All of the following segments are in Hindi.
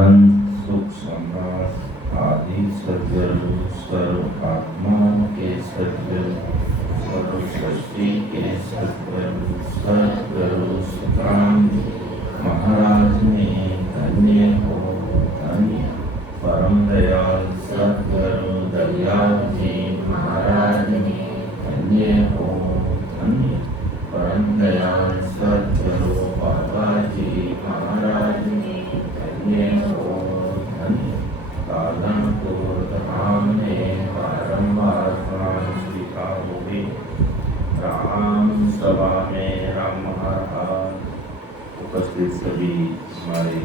अनंत सुख सम्राट आदि सद्गुरु सर्व आत्मा के सद्गुरु सर्व सृष्टि के सद्गुरु सद्गुरु सुखराम महाराज ने धन्य हो धन्य परम दयाल सद्गुरु दयाल जी महाराज ने धन्य हो धन्य परम दयाल सद्गुरु बाबा जी महाराज ने धन्य हो धन्य कालनपुर धाम में बारंबार प्राण सीखा हुए राम सभा में राम महाराज उपस्थित सभी हमारे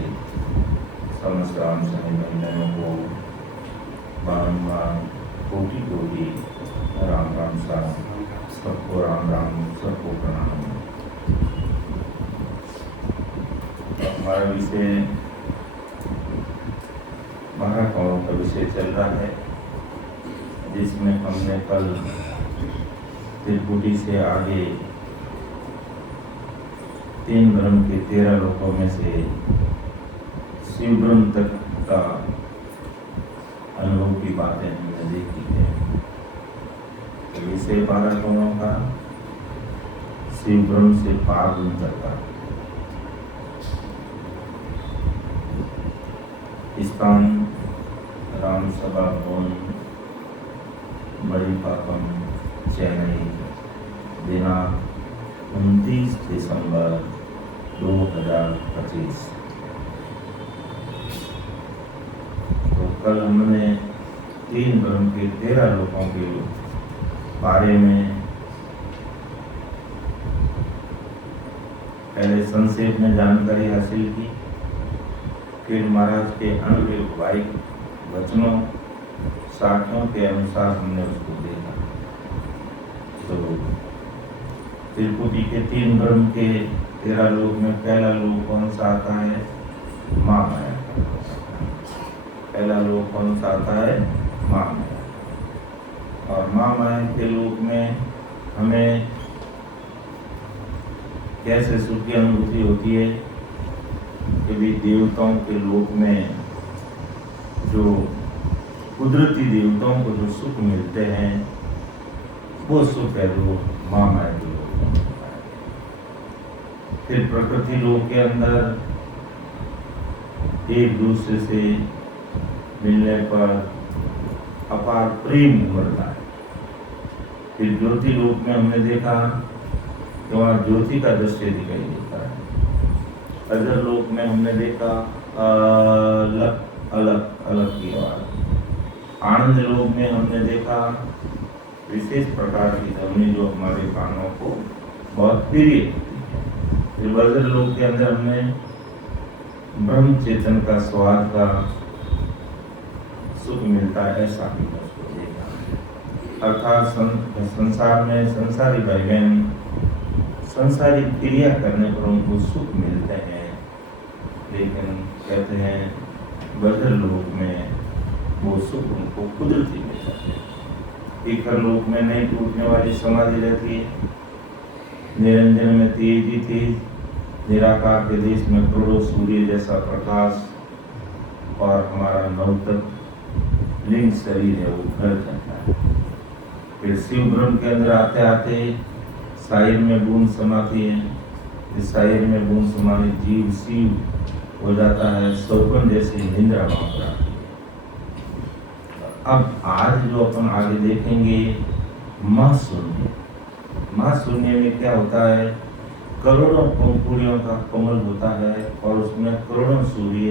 समस्त राम सही बंधनों को बारंबार कोटि कोटि राम राम साहब सबको राम राम सबको प्रणाम। हमारा विषय 12 कौरों का विषय चल रहा है, जिसमें हमने कल त्रिपुटी से आगे 3 ब्रह्म के 13 लोकों में से शिव ब्रह्म तक का अनुभव की बातें हमने देखी है। विषय 12 कौरों का शिव ब्रह्म से पार ब्रह्म तक का स्थान राम सभा भवन बड़ी पापम चेन्नई दिनांक 29 दिसंबर 2025। तो कल हमने 3 ब्रह्म के 13 लोकों के बारे में पहले संक्षेप में जानकारी हासिल की, फिर महाराज के अनुभवायिक वचनों साखियों के अनुसार हमने उसको देखा। तो त्रिपुटी के 3 ब्रह्म के 13 लोक में पहला लोक कौन सा आता है? माँ माया। पहला लोक कौन सा आता है? माँ माया। और माँ माया के लोक में हमें कैसे सुख की अनुभूति होती है कि भी देवताओं के लोक में जो कुदरती देवताओं को जो सुख मिलते हैं वो सुख है वो माँ माया के लोक में मिलता है। फिर प्रकृति लोक के अंदर एक दूसरे से मिलने पर अपार प्रेम उमड़ता है। फिर ज्योति लोक में हमने देखा कि वहाँ ज्योति का दृश्य दिखाई देता है। अजर लोक में हमने देखा अलग अलग अलग की आवाज। आनंद लोक में हमने देखा विशेष प्रकार की ध्वनि जो हमारे कानों को बहुत प्रिय होती है। फिर वज्र लोक के अंदर हमने ब्रह्म चेतन का स्वाद का सुख मिलता है, ऐसा भी उसको देखा। अर्थात संसार में संसारी भाई बहन संसारी क्रिया करने पर उनको सुख मिलते हैं, लेकिन कहते हैं वज्र लोक में वो सुख उनको कुदरती मिलता है। इकर लोक में नहीं टूटने वाली समाधि रहती है, निरंजन में तेजी तेज, निराकार के देश में करोड़ों सूर्य जैसा प्रकाश, और हमारा नवतक लिंग शरीर है वो घर जाता है। फिर शिव ब्रह्म के अंदर आते आते शायर में बूंद समाती है, इस शायर में बूंद समाने जीव शिव हो जाता है, सौपन जैसी निंद्रा मात्रा। अब आज जो अपन आगे देखेंगे महाशून्य। महाशून्य में क्या होता है? करोड़ों पंखुड़ियों का कमल होता है और उसमें करोड़ों सूर्य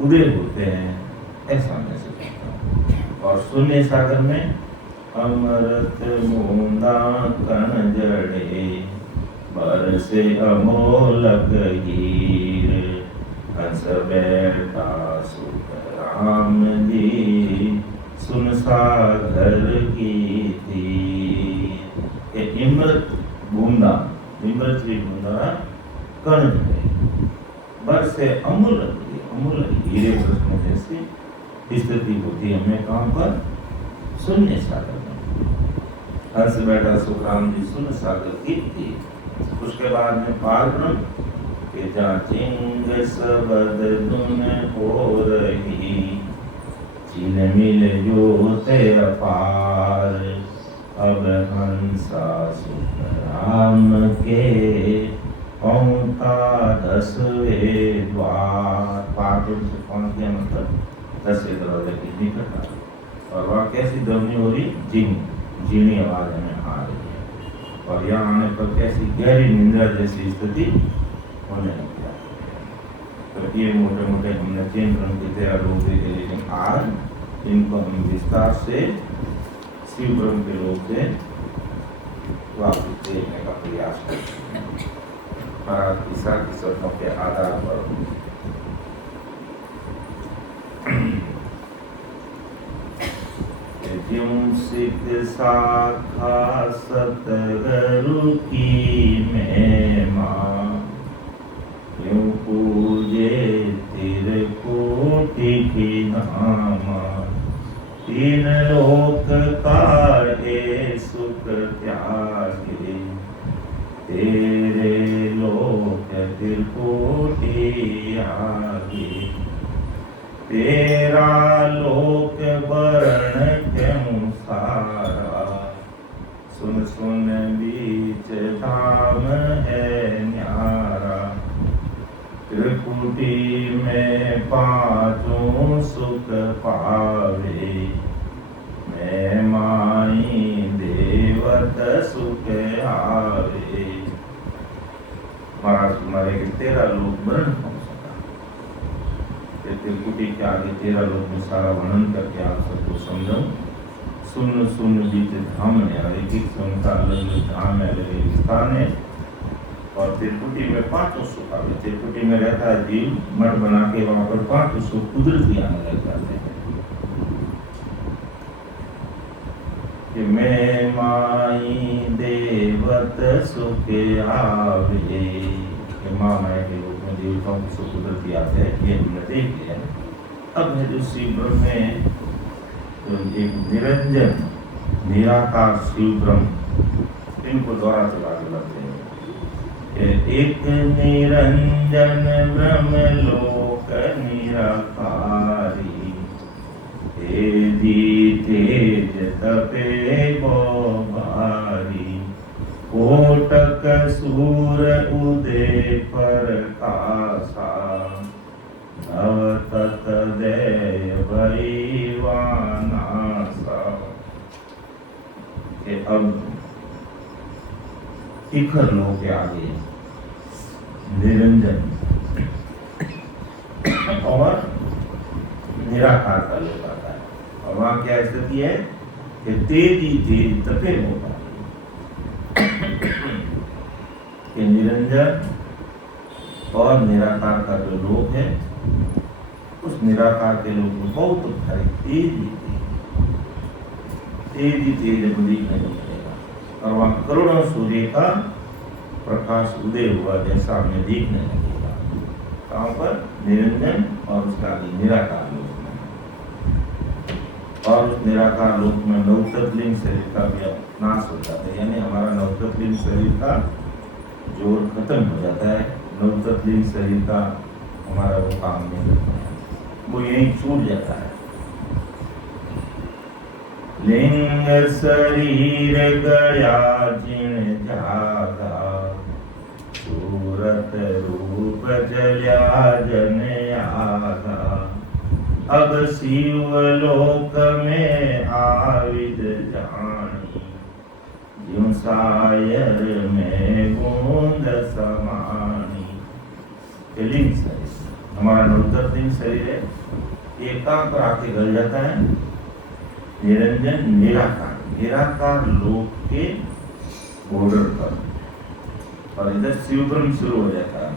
उदय होते हैं, ऐसा महसूस होता है। और शून्य सागर में अमृत बूंदा कण जड़े बरसे अमोलक हीर, हंस बैठा सुख राम जी सुन सागर की थी। इमृत बूंदा, इमृत की बूंदा कण जड़े बरसे अमूलक हीरे बरसने जैसी स्थिति होती है हमें कहाँ पर? शून्य सागर में। हंस बैठा सुखराम जी सुन सागर की थी। उसके बाद में पार ब्रह्म, कि जा चिंग सबद धुन हो रही, चिल मिल जोते अपार, अब हंसा सुख राम के पहुँचा 10वें द्वार। पार से पहुँच गया मतलब 10वें दरवाजे की निकट आ, और वह कैसी ध्वनि हो रही, झीणी आवाज हमें आ रही है। और यहाँ आने पर कैसी गहरी निंद्रा जैसी स्थिति होने लग जाती है। तो ये मोटे मोटे हमने 3 ब्रह्म के 13 लोग देखे, लेकिन आज इनको हम विस्तार से शिव ब्रह्म के लोग से वापिस देखने का प्रयास करते हैं। महाराज ईसा की शर्तों के आधार पर ज्यों सिख शाखा सतगुरु की महिमा, यूं पूजे त्रिकोटि की नामा, 3 लोक काढ़े सुख त्यागे, तेरे लोक त्रिकोटि आगे, तेरा लोक वर्ण क्यों सारा, सुन सुन बीच धाम है न्यारा, त्रिकुटी में 5 सुख पावे, मैं माई देवत सुख आवे। महाराज कुमार के 13 लोग वर्ण पहुंच सका। त्रिकुटी के आगे 13 लोग में सारा वर्णन करके आप सबको समझो। सुन सुन बीच धाम है, एक एक सुन का अलग धाम है, अलग स्थान है। और त्रिकुटी में 5 सुख आवे। त्रिकुटी में रहता है जीव, मठ बना के वहां पर 5 सुख कुदरती आने लग जाते हैं कि मैं माई देवत सुख आवे, कि माँ माया के रूप में देवताओं के सुख कुदरती आते हैं। ये हमने देख लिया। अब है जो शिव ब्रह्म में तो एक निरंजन निराकार शिव ब्रह्म, इनको द्वारा चला के लगते हैं। एक निरंजन ब्रह्म लोक निराकारी, तेजी तेज तपे भारी, कोटक सूर उदय पर कासा, नव तत दय भई वानासा। अब शिखर लोग के आगे निरंजन और निराकार का लोग आता है। और वहां क्या स्थिति है कि तेजी तेज तपे होगा, कि निरंजन और निराकार का जो लोग है, उस निराकार के लोग में बहुत भारी तेजी तेज दिखने लगेगा। और वहाँ करोड़ों सूर्य का प्रकाश उदय हुआ जैसा हमें दिखने लगेगा। कहाँ पर? निरंजन और उसका निराकार लोक में। और उस निराकार लोक में नवतत्लिंग शरीर का भी नाश हो जाता है, यानी हमारा नवतत्लिंग शरीर का जोर खत्म हो जाता है। नवतत्लिंग शरीर का हमारा वो काम नहीं करता है, वो यही छूट जाता है। लिंग शरीर गया जिन जागा, सूरत रूप जल्या जन आगा, अब शिव लोक में आविद जानी, ज्यों सायर में बूंद समानी। लिंग शरीर हमारा नवतत्लिंग शरीर है, एकांत पर आके गल जाता है। निरंजन निराकार लोक के बॉर्डर पर, और इधर शिव ब्रह्म शुरू हो जाता है।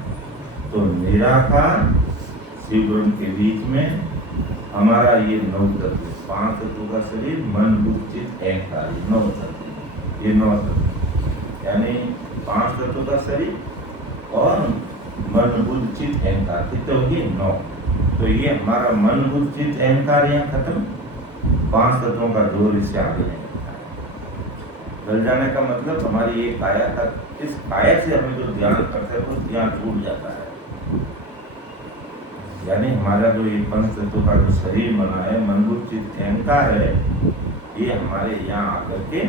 तो निराकार शिव ब्रह्म के बीच में हमारा ये 9 तत्व, 5 तत्वों का शरीर, मन बुद्धि चित्त अहंकार, 9 तत्व, ये 9 तत्व, यानी 5 तत्वों का शरीर और मन बुद्धि चित्त अहंकार, कितने हो गए? 9। तो ये हमारा मन बुद्धि चित्त अहंकार यहाँ खत्म, 5 तत्वों का जोर इससे आगे नहीं होता है। गल जाने का मतलब हमारी ये काया का, इस काया से हमें जो ध्यान करते हैं वो ध्यान छूट जाता है। यानी हमारा जो ये पंच तत्व का जो शरीर बना है, मन बुद्धि चित्त अहंकार है, ये हमारे यहाँ आकर के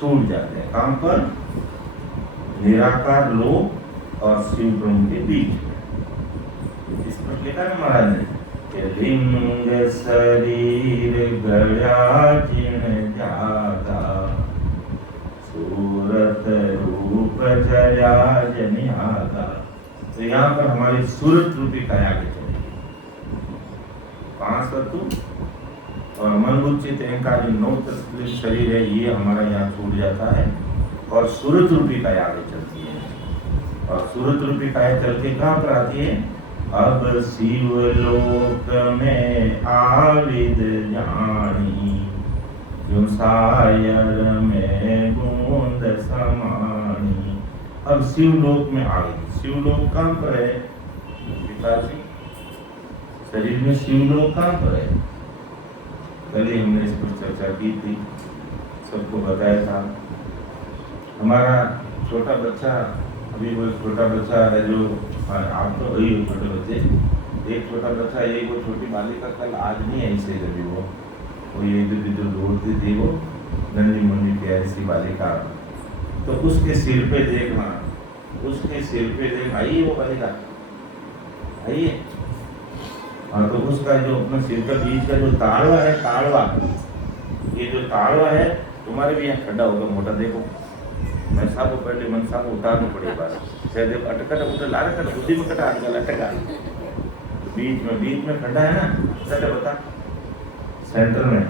छूट जाते हैं। कहाँ पर? निराकार लोक और शिव ब्रह्म के बीच में। इस पर लिखा है महाराज ने, लिंग शरीर गया जिन जागा, सूरत रूप जया जनियागा। तो यहाँ पर हमारी सूरत रूपी काया आगे चलेगी। 5 तत्व और मन बुद्धि चित्त अहंकार जो 9 तत्व शरीर है, ये हमारा यहाँ छूट जाता है और सूरत रूपी काया आगे चलती है। और सूरत रूपी काया चल के कहाँ पर आती है? अब शिवलोक में आविद जानी, जो सायर में बूंद समानी। अब शिवलोक में आ गई। शिवलोक कहाँ पर है पिताजी? शरीर में शिवलोक कहाँ पर है? कल ही हमने इस पर चर्चा की थी, सबको बताया था। हमारा छोटा बच्चा, अभी वो छोटा बच्चा है जो आप तो वही हो छोटे बच्चे, एक छोटा बच्चा, एक वो छोटी बालिका कल आज नहीं आई से जब वो ये जो दौड़ती थी, वो नन्ही मुन्नी प्यारी सी बालिका, तो उसके सिर पे देखना, उसके सिर पे देख आई वो बालिका आई है। हाँ, तो उसका जो अपना सिर का बीच का जो ताड़वा है, ताड़वा, ये जो ताड़वा है तुम्हारे भी यहाँ खड्डा होगा मोटा, देखो मैं साहब पहले मन साहब उतारना पड़ेगा बस शायद अटकट उधर ला रखा बुद्धि में कटा आजकल अटका बीच में खड्डा है ना, सटे बता सेंटर में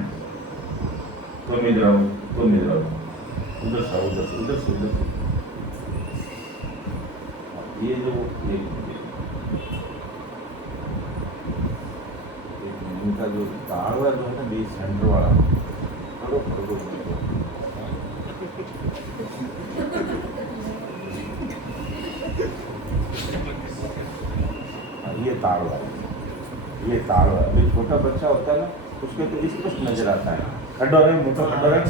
तुम इधर आओ उधर से ये जो इनका जो ताड़वा जो है ना बीच सेंटर वाला, ये ताड़वा अभी छोटा बच्चा होता है ना, उसके तो स्पष्ट नजर आता है खड्डा है, मोटा खड्डा है।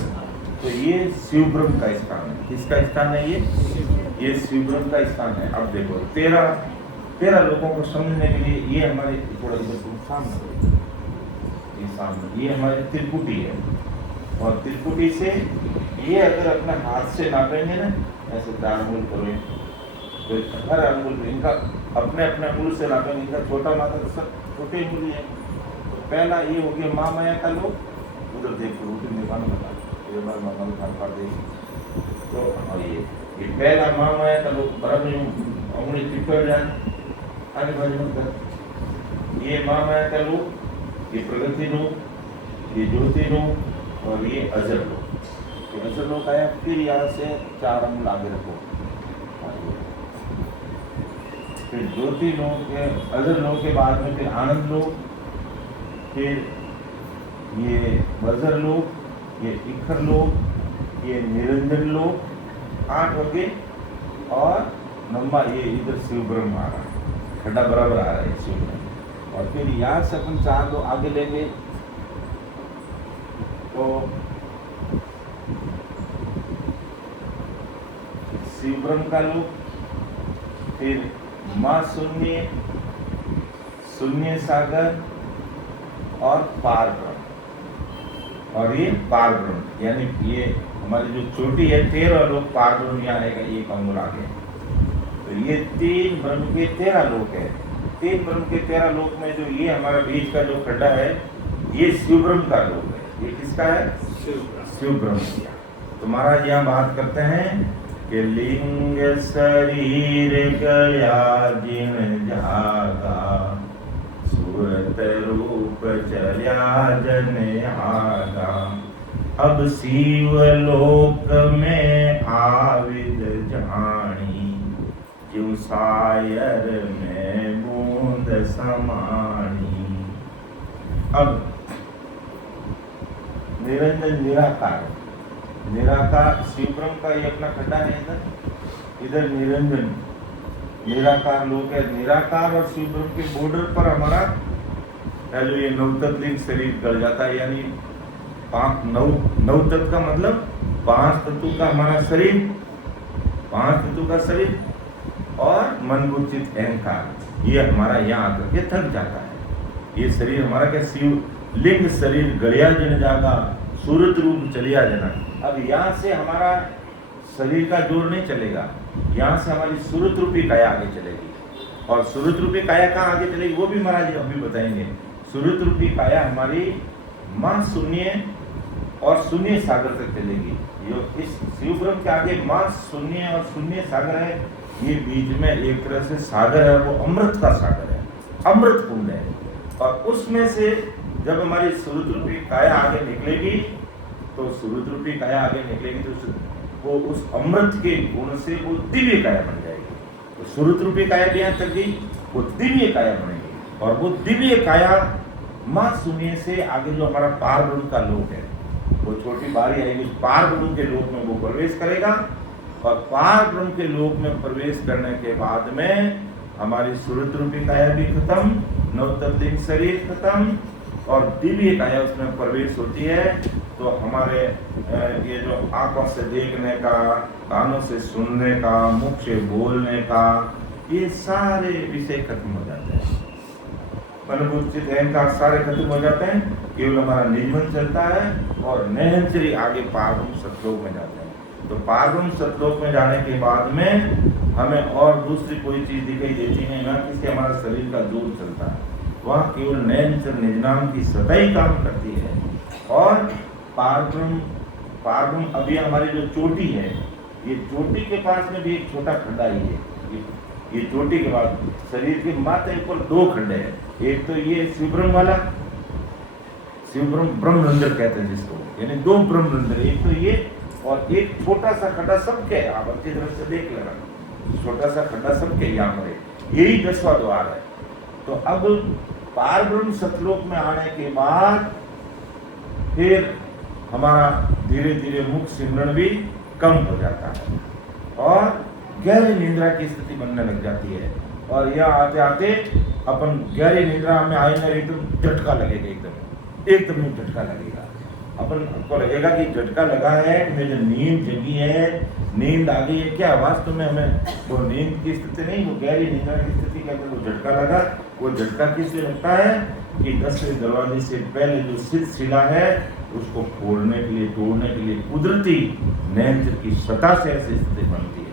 तो ये शिव ब्रह्म का स्थान है। किसका स्थान है ये शिव ब्रह्म का स्थान है। अब देखो 13 लोगों को समझने के लिए ये हमारे थोड़ा सामने, ये हमारी त्रिपुटी है। और त्रिपुटी से ये अगर अपने हाथ से नापेंगे ना, ऐसे 4 अंगुल करो, तो हर अंगुल इनका अपने अंगुल से नापेंगे। इनका छोटा माथा तो सब छोटे अंगुली है। तो पहला ये हो गया माँ माया का लोग, उधर देखो रोटी निकालना बता मामा को खान दे। तो ये पहला माँ माया का लोग बराबर अंगुली चिपक जाए, आगे बाजू मत कर। ये माँ माया का लोग, ये प्रगति लोग, ये ज्योति लोग और ये अजर लोग। तो अजर लोग आया, फिर यहाँ से 4 अंगुल आगे रखो, फिर ज्योति लोग के अजर लोग के बाद में फिर आनंद लोग, फिर ये वज्र लोग, ये इखर लोग, ये निरंजन लोग, 8 हो गए। और नंबर ये इधर शिव ब्रह्म आ रहा है, खड्डा बराबर आ रहा है शिव ब्रह्म। और फिर यहाँ से अपन 4 लोग आगे लेंगे, तो शिव ब्रह्म का लोग, फिर माँ शून्य, शून्य सागर और पार ब्रह्म। और ये पार ब्रह्म, यानी ये हमारी जो चोटी है 13 लोग पार ब्रह्म यहाँ आएगा, एक अंगुल आगे। तो ये 3 ब्रह्म के 13 लोक है। 3 ब्रह्म के 13 लोक में जो ये हमारा बीच का जो खड्डा है, ये शिव ब्रह्म का लोक है। ये किसका है? शिव ब्रह्म का। तो महाराज यहाँ बात करते हैं कि लिंग शरीर गया जिन जागा, सूरत रूप चल्या जन आगा। अब शिवलोक में आविद जानी, जो सायर में बूंद समानी। अब निरंजन निराकार शिव ब्रह्म का ये अपना खड्डा है, इधर निरंजन निराकार लोक है। निराकार और शिव ब्रह्म के बॉर्डर पर हमारा जो ये 9 तत्व शरीर गल जाता है, यानी 9 तत्व का मतलब 5 तत्व का हमारा शरीर, 5 तत्व का शरीर। और मन बुद्धि चित्त अहंकार ये हमारा यहाँ आकर के थक जाता है। ये शरीर हमारा क्या शिव लिंग शरीर गड़िया जन जागा सूरत रूप चलिया जना। अब यहाँ से हमारा शरीर का जोर नहीं चलेगा, यहाँ से हमारी सूरत रूपी काया आगे चलेगी। और सूरत रूपी काया कहाँ आगे चलेगी वो भी महाराज जी अभी बताएंगे। सूरत रूपी काया हमारी माँ शून्य और शून्य सागर तक चलेगी। जो इस शिव ब्रह्म के आगे माँ शून्य और शून्य सागर है, ये बीच में एक तरह से सागर है, वो अमृत का सागर है, अमृत कुंड है। और उसमें से जब हमारी सूरत रूपी काया आगे निकलेगी तो सूरत रूपी काया आगे निकलेगी तो वो उस अमृत के गुण से वो दिव्य काया बन जाएगी। तो सूरत रूपी काया भी यहाँ तक गई, वो दिव्य काया बनेगी। और वो दिव्य काया माँ शून्य से आगे जो हमारा पार ब्रह्म का लोक है, वो छोटी बारी आएगी, पार ब्रह्म के लोक में वो प्रवेश करेगा। और पार ब्रह्म के लोक में प्रवेश करने के बाद में हमारी सूरत रूपी काया भी खत्म, नवतलिंग शरीर खत्म और दिव्य काया उसमें प्रवेश होती है। तो हमारे ये जो आंखों से देखने का, कानों से सुनने का, मुख से बोलने का, ये सारे विषय खत्म हो जाते हैं। मनोबुद्धित अहंकार सारे खत्म हो जाते हैं, केवल हमारा निर्मल चलता है और नयनचरी आगे पारब्रह्म सतलोक में जाते हैं। तो पारब्रह्म सतलोक में जाने के बाद में हमें और दूसरी कोई चीज दिखाई देती नहीं, ना किससे हमारा शरीर का जोर चलता है, वहाँ केवल नयनचर निज नाम की सताई काम करती है। और पारब्रह्म अभी हमारी जो चोटी है, ये चोटी के पास में भी एक छोटा खड्डा ही है। ये चोटी के बाद शरीर के माथे पर दो खड्डे हैं, एक तो ये शिवब्रह्म वाला, शिवब्रह्म ब्रह्मरंध्र कहते हैं जिसको, यानी दो ब्रह्मरंध्र, एक तो ये और एक छोटा सा खड्डा सबके, आप अच्छी तरह से देख लेना, छोटा सा खड्डा सबके यहाँ पर, यही 10वां द्वार है। तो अब पारब्रह्म सतलोक में आने के बाद फिर हमारा धीरे धीरे मुख सिमरण भी कम हो जाता है और गहरी निद्रा की स्थिति बनने लग जाती है। और यह आते आते अपन गहरी निद्रा में आएंगे, एकदम झटका लगेगा, एकदम ही झटका लगेगा। अपन को लगेगा कि झटका लगा है, मेरी नींद जगी है, नींद आ गई है। क्या वास्तव में हमें वो नींद की स्थिति नहीं, वो गहरी निद्रा की स्थिति कहते हैं। वो झटका लगा, वो झटका किससे लगता है कि 10वें दरवाजे से पहले जो सिद्ध शिला है उसको फोड़ने के लिए, तोड़ने के लिए कुदरती नेत्र की सतह से ऐसी स्थिति बनती है।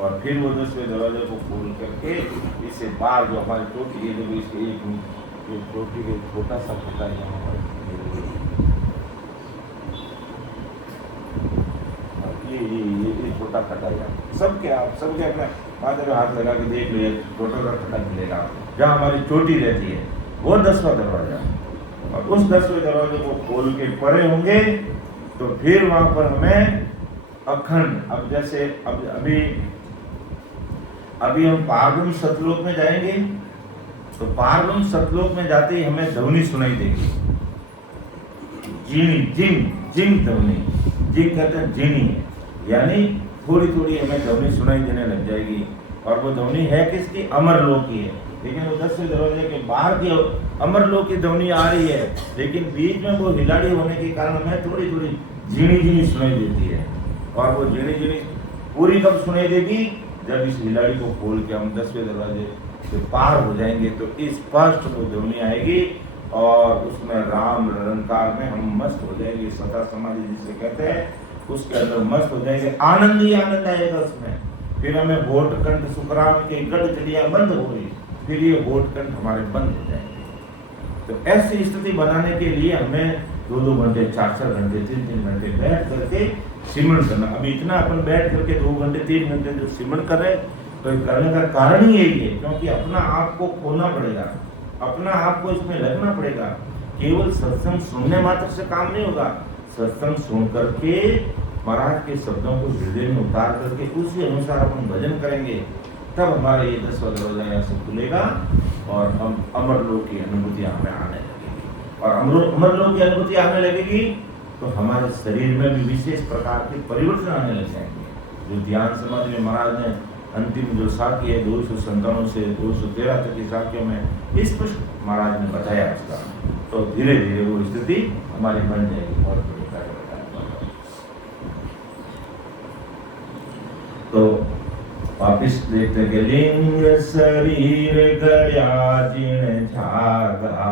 और फिर वो 10वें दरवाजे को खोल करके इससे बाहर जो हमारी चोटी है, जब इसके एक चोटी के छोटा सा फटा यहाँ पर ये छोटा खड्डा है, सबके आप सबके अपने माथे पे हाथ लगा के देख लो, छोटा सा खड्डा मिलेगा जहाँ हमारी चोटी रहती है, वो 10वां दरवाजा। और उस 10वें दरवाजे को खोल के परे होंगे तो फिर वहां पर हमें अखंड, अब जैसे अभी हम पारब्रह्म सतलोक में जाएंगे, तो पारब्रह्म सतलोक में जाते ही हमें ध्वनि सुनाई देगी, जीनी, जिंग ध्वनि, जिंग कहते हैं जीनी, यानी थोड़ी थोड़ी हमें ध्वनि सुनाई देने लग जाएगी। और वो ध्वनि है किसकी? अमरलोक की है। लेकिन वो 10वें दरवाजे के बाहर की अमरलोक की ध्वनि आ रही है, लेकिन बीच में वो हिलाड़ी होने के कारण हमें थोड़ी थोड़ी झीणी सुनाई देती है। और वो झीणी पूरी कब सुनाई देगी? जब इस हिलाड़ी को खोल के हम 10वें दरवाजे से पार हो जाएंगे तो स्पष्ट वो ध्वनि आएगी और उसमें राम निरंकार में हम मस्त हो जाएंगे। सदा समाधि जिसे कहते हैं, उसके अंदर मस्त हो जाएंगे, आनंद ही आनंद आएगा उसमें। फिर हमें होठ कंठ सुखराम के गढ़ चलिया बंद हो गई, फिर ये होठ कंठ हमारे बंद हो जाएंगे। तो ऐसी स्थिति बनाने के लिए हमें 2-2 घंटे, 4-4 घंटे, 3-3 घंटे बैठ करके सिमरण करना। अभी इतना अपन बैठ करके 2 घंटे 3 घंटे जो सिमरण कर रहे, तो करने का कारण ही यही है, क्योंकि अपना आप को खोना पड़ेगा, अपना आप को इसमें लगना पड़ेगा। केवल सत्संग सुनने मात्र से काम नहीं होगा, सत्संग सुन करके महाराज के शब्दों को हृदय में उतार करके उसी अनुसार अपन भजन करेंगे, तब हमारा ये 10वां दरवाजा यहाँ से खुलेगा और हम अमरलोक की अनुभूतियाँ हमें आने लगेगी। और अमरलोक की अनुभूति आने लगेगी तो हमारे शरीर में भी विशेष प्रकार के परिवर्तन आने लग जाएंगे। जो ध्यान समाधि में महाराज ने अंतिम जो साखी है 297 से 213 तक की साखियों में स्पष्ट महाराज ने बताया उसका, तो धीरे धीरे वो स्थिति हमारी बन जाएगी। और तो वापिस देखते कि लिंग शरीर गया जिन झागा,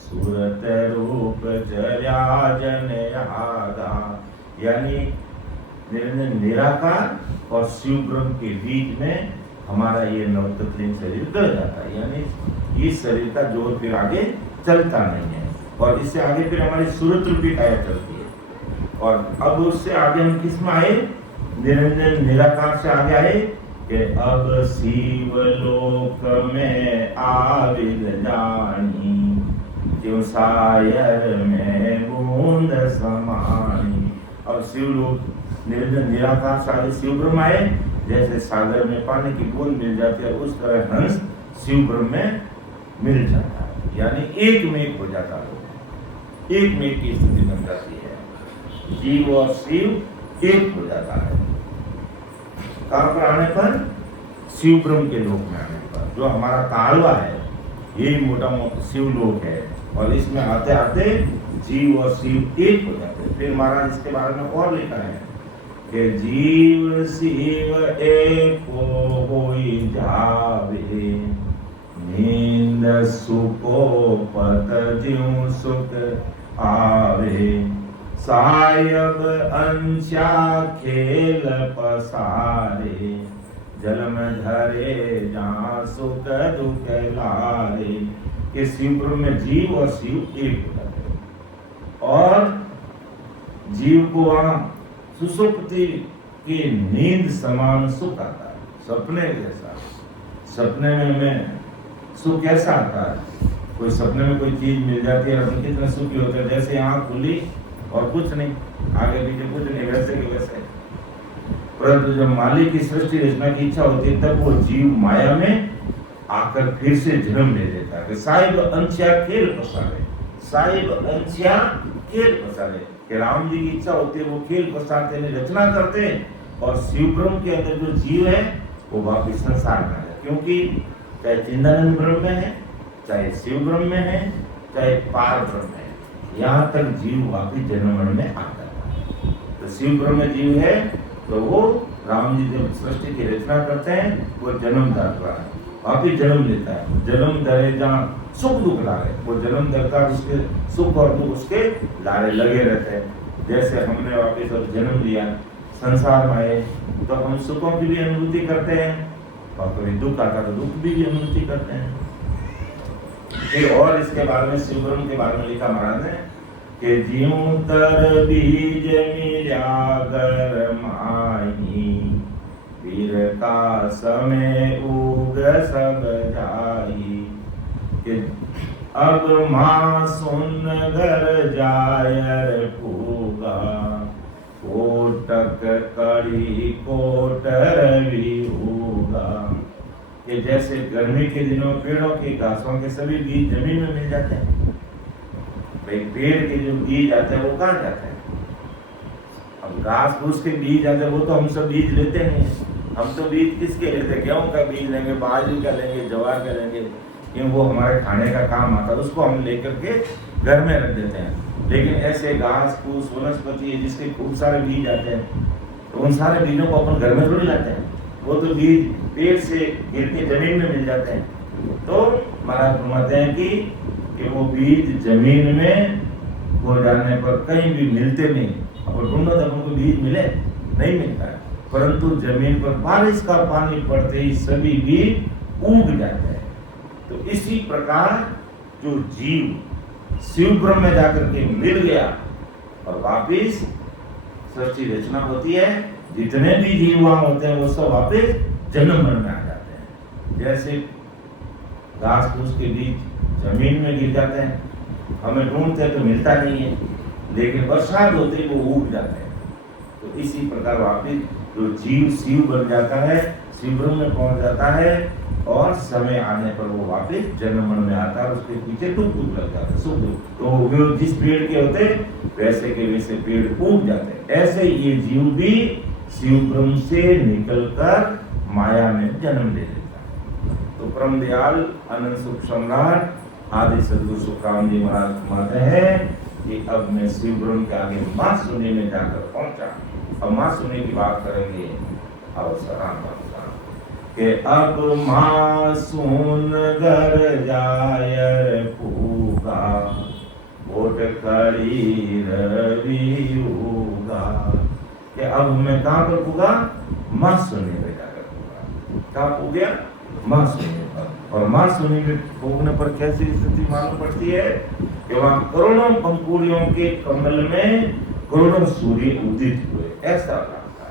सूरत रूप जया जन आगा। यानी निराकार और शिव ब्रह्म के बीच में हमारा ये नवतत्लिंग शरीर गड़ जाता है। यानी इस शरीर का जोर फिर आगे चलता नहीं है और इससे आगे फिर हमारी सूरत रूपी काया चलती है। और अब उससे आगे हम किस में आए? निरंजन निराकार से आगे आए कि अब शिव लोक में आविद जानी, क्यों सायर में बूंद समानी। अब शिव लोक निरंजन निराकार से आगे शिव ब्रह्म आए, जैसे सागर में पानी की बूंद मिल जाती है उस तरह हंस शिव ब्रह्म में मिल जाता है। यानी एक में एक हो जाता है, एक में एक की स्थिति बन जाती है। जीव और शिव एक हो जाता है। कहां पर आने पर? शिव ब्रह्म के लोक में आने पर। जो हमारा तालवा है यही मोटा मोटा शिव लोक है और इसमें आते आते जीव और शिव एक हो जाते हैं। फिर महाराज इसके बारे में और लिखा है कि जीव शिव एक होई जावे, नींद सुको पत ज्यों सुख आवे, सायब अंशा खेल पसारे, जलम धरे जहाँ सुख दुख लारे। कि शिव ब्रह्म में जीव और शिव एक हो जाते हैं और जीव को वहां सुसुप्ति की नींद समान सुख आता है, सपने जैसा। सपने में हमें सुख कैसा आता है? कोई सपने में कोई चीज मिल जाती है और हम कितने सुखी होते हैं, जैसे आँख खुली और कुछ नहीं, आगे पीछे कुछ नहीं, वैसे के वैसे। परंतु जब मालिक की सृष्टि रचना की इच्छा होती है तब वो जीव माया में आकर फिर से जन्म ले लेता है। साहिब अंशिया खेल पसारे, साहिब अंशिया खेल पसारे। कि राम जी की इच्छा होती है वो खेल पसारते हैं, रचना करते हैं और शिव ब्रह्म के अंदर जो जीव है वो वापिस संसार में है। क्योंकि चाहे चिंतानंद ब्रह्म में है, चाहे शिव ब्रह्म में है, चाहे पार ब्रह्म में है, यहाँ तक जीव वापिस जन्म में आ जाता है। तो शिव ब्रह्म में जीव है तो वो राम जी जब सृष्टि की रचना करते हैं वो जन्म दाता है, वापिस जन्म लेता है। जन्म दरे जहाँ सुख दुख लारे, वो जन्म दरता उसके सुख और दुख उसके लारे लगे रहते हैं। जैसे हमने वापिस अब जन्म लिया, संसार में आए तो हम सुखों की भी अनुभूति करते हैं और कभी दुख आता तो दुख भी अनुभूति करते हैं। फिर और इसके बारे में शिव ब्रह्म के बारे में लिखा महाराज ने कि ज्यों तर बीज मिल्यागर माही, वीर का समय उग सब जाई। कि अब माँ सुन घर जायर पूगा, कोटक कड़ी कोटर भी होगा। कि जैसे गर्मी के दिनों पेड़ों के घासों के सभी बीज जमीन में मिल जाते हैं, भाई पेड़ के जो बीज आते हैं वो कहाँ जाते हैं? अब घास फूस के बीज आते हैं वो तो हम सब बीज लेते नहीं। हम तो बीज किसके लेते हैं? गेहूं का बीज लेंगे, बाजरे का लेंगे, ज्वार का लेंगे, क्यों वो हमारे खाने का काम आता है, उसको हम लेकर के घर में रख देते हैं। लेकिन ऐसे घास फूस वनस्पति है जिसके खूब सारे बीज आते हैं तो उन सारे बीजों को अपन घर में थोड़ी लाते हैं, वो तो बीज पेड़ से गिर के जमीन में मिल जाते हैं। तो महाराज फरमाते हैं कि वो बीज जमीन में हो जाने पर कहीं भी मिलते नहीं। अब ढूंढो तो अपन को बीज मिले, नहीं मिलता है। परंतु जमीन पर बारिश का पानी पड़ते ही सभी बीज उग जाते हैं। तो इसी प्रकार जो जीव शिव ब्रह्म में जाकर के मिल गया और वापिस सृष्टि रचना होती है, जितने भी जीव वहां होते हैं वो सब वापिस जन्म मरण में आ जाते हैं। जैसे घास फूस के बीज जमीन में गिर जाते हैं, हमें ढूंढते हैं तो मिलता नहीं है, लेकिन बरसात होते ही वो उग जाते हैं। तो इसी प्रकार वापिस जो जीव शिव बन जाता है, शिव ब्रह्म में पहुंच जाता है और समय आने पर वो वापिस जन्म में आता है, उसके पीछे दुख दुख लग जाता है, सुख दुख। तो वो जिस पेड़ के होते वैसे के वैसे पेड़ उग जाते हैं। ऐसे ये जीव भी शिव ब्रह्म से निकलकर माया में जन्म ले लेता है। तो परम दयाल अनंत सुख सम्राट आदि सदगुरु सुखराम जी महाराज फरमाते हैं कि अब मैं शिव ब्रह्म के आगे माँ सुनी में जाकर पहुंचा। अब माँ सुनी की बात करेंगे। अवसर राम। કે અબ માસૂન ઘર જાયર પૂગા ओट कड़ी रवि उगा कि अब मैं कहाँ पर पूगा? माँ सुनी पे जाकर पूगा। कहाँ पूग गया? माँ सुनी पर। और माँ सुनी पे पूगने पर कैसी स्थिति मालूम पड़ती है कि वहाँ करोड़ों पंखुड़ियों के कमल में करोड़ों सूर्य उदित हुए, ऐसा लगता है।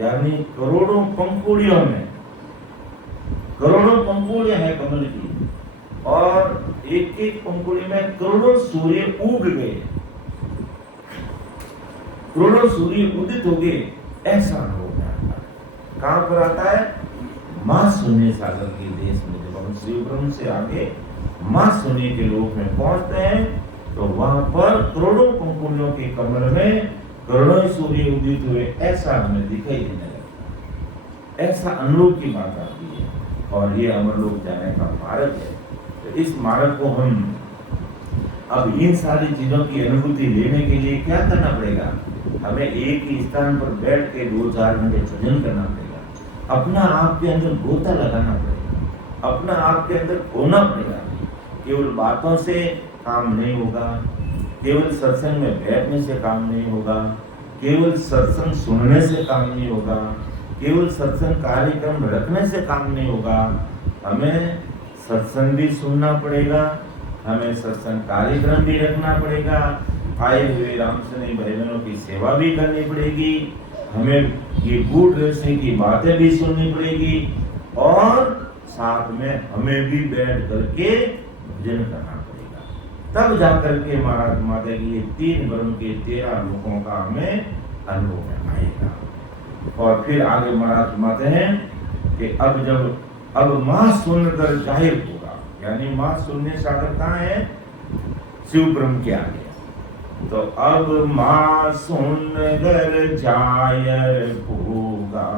यानी करोड़ों पंखुड़ियों में करोड़ों पंखुड़ियां हैं कमल की, और एक एक पंखुड़ी में करोड़ों सूर्य उग गए, करोड़ों सूर्य उदित हो गए, ऐसा अनुभव आता है। कहां पर आता है? मां शून्य सागर के देश में। जब हम शिव ब्रह्म से आगे मां शून्य के लोक में पहुंचते हैं तो वहां पर करोड़ों पंखुड़ियों के कमल में करोड़ों सूर्य उदित हुए, ऐसा हमें दिखाई देने लगता है। ऐसा अनुभव की बात आती है, और ये अमरलोक जाने का मार्ग है। तो इस मार्ग को हम अब इन सारी चीजों की अनुभूति लेने के लिए क्या करना पड़ेगा? हमें एक ही स्थान पर बैठ के 2-4 घंटे भजन करना पड़ेगा, अपना आप के अंदर गोता लगाना पड़ेगा, अपना आप के अंदर खोना पड़ेगा। केवल बातों से काम नहीं होगा, केवल सत्संग में बैठने से काम नहीं होगा, केवल सत्संग सुनने से काम नहीं होगा, केवल सत्संग कार्यक्रम रखने से काम नहीं होगा। हमें सत्संग भी सुनना पड़ेगा, हमें सत्संग कार्यक्रम भी रखना पड़ेगा, आए हुए रामसनी भाई बहनों की सेवा भी करनी पड़ेगी, हमें ये गुड रहस्य की बातें भी सुननी पड़ेगी, और साथ में हमें भी बैठ करके भजन करना पड़ेगा। तब जाकर के महाराज माता की ये 3 ब्रह्म के 13 लोकों का हमें अनुभव में आएगा। और फिर आगे महाराज माते हैं कि अब मां सुनकर जाहिर होगा, यानी मां शून्य सागर कहाँ है? शिव ब्रह्म के आगे। तो अब मां सुनकर जाहिर होगा,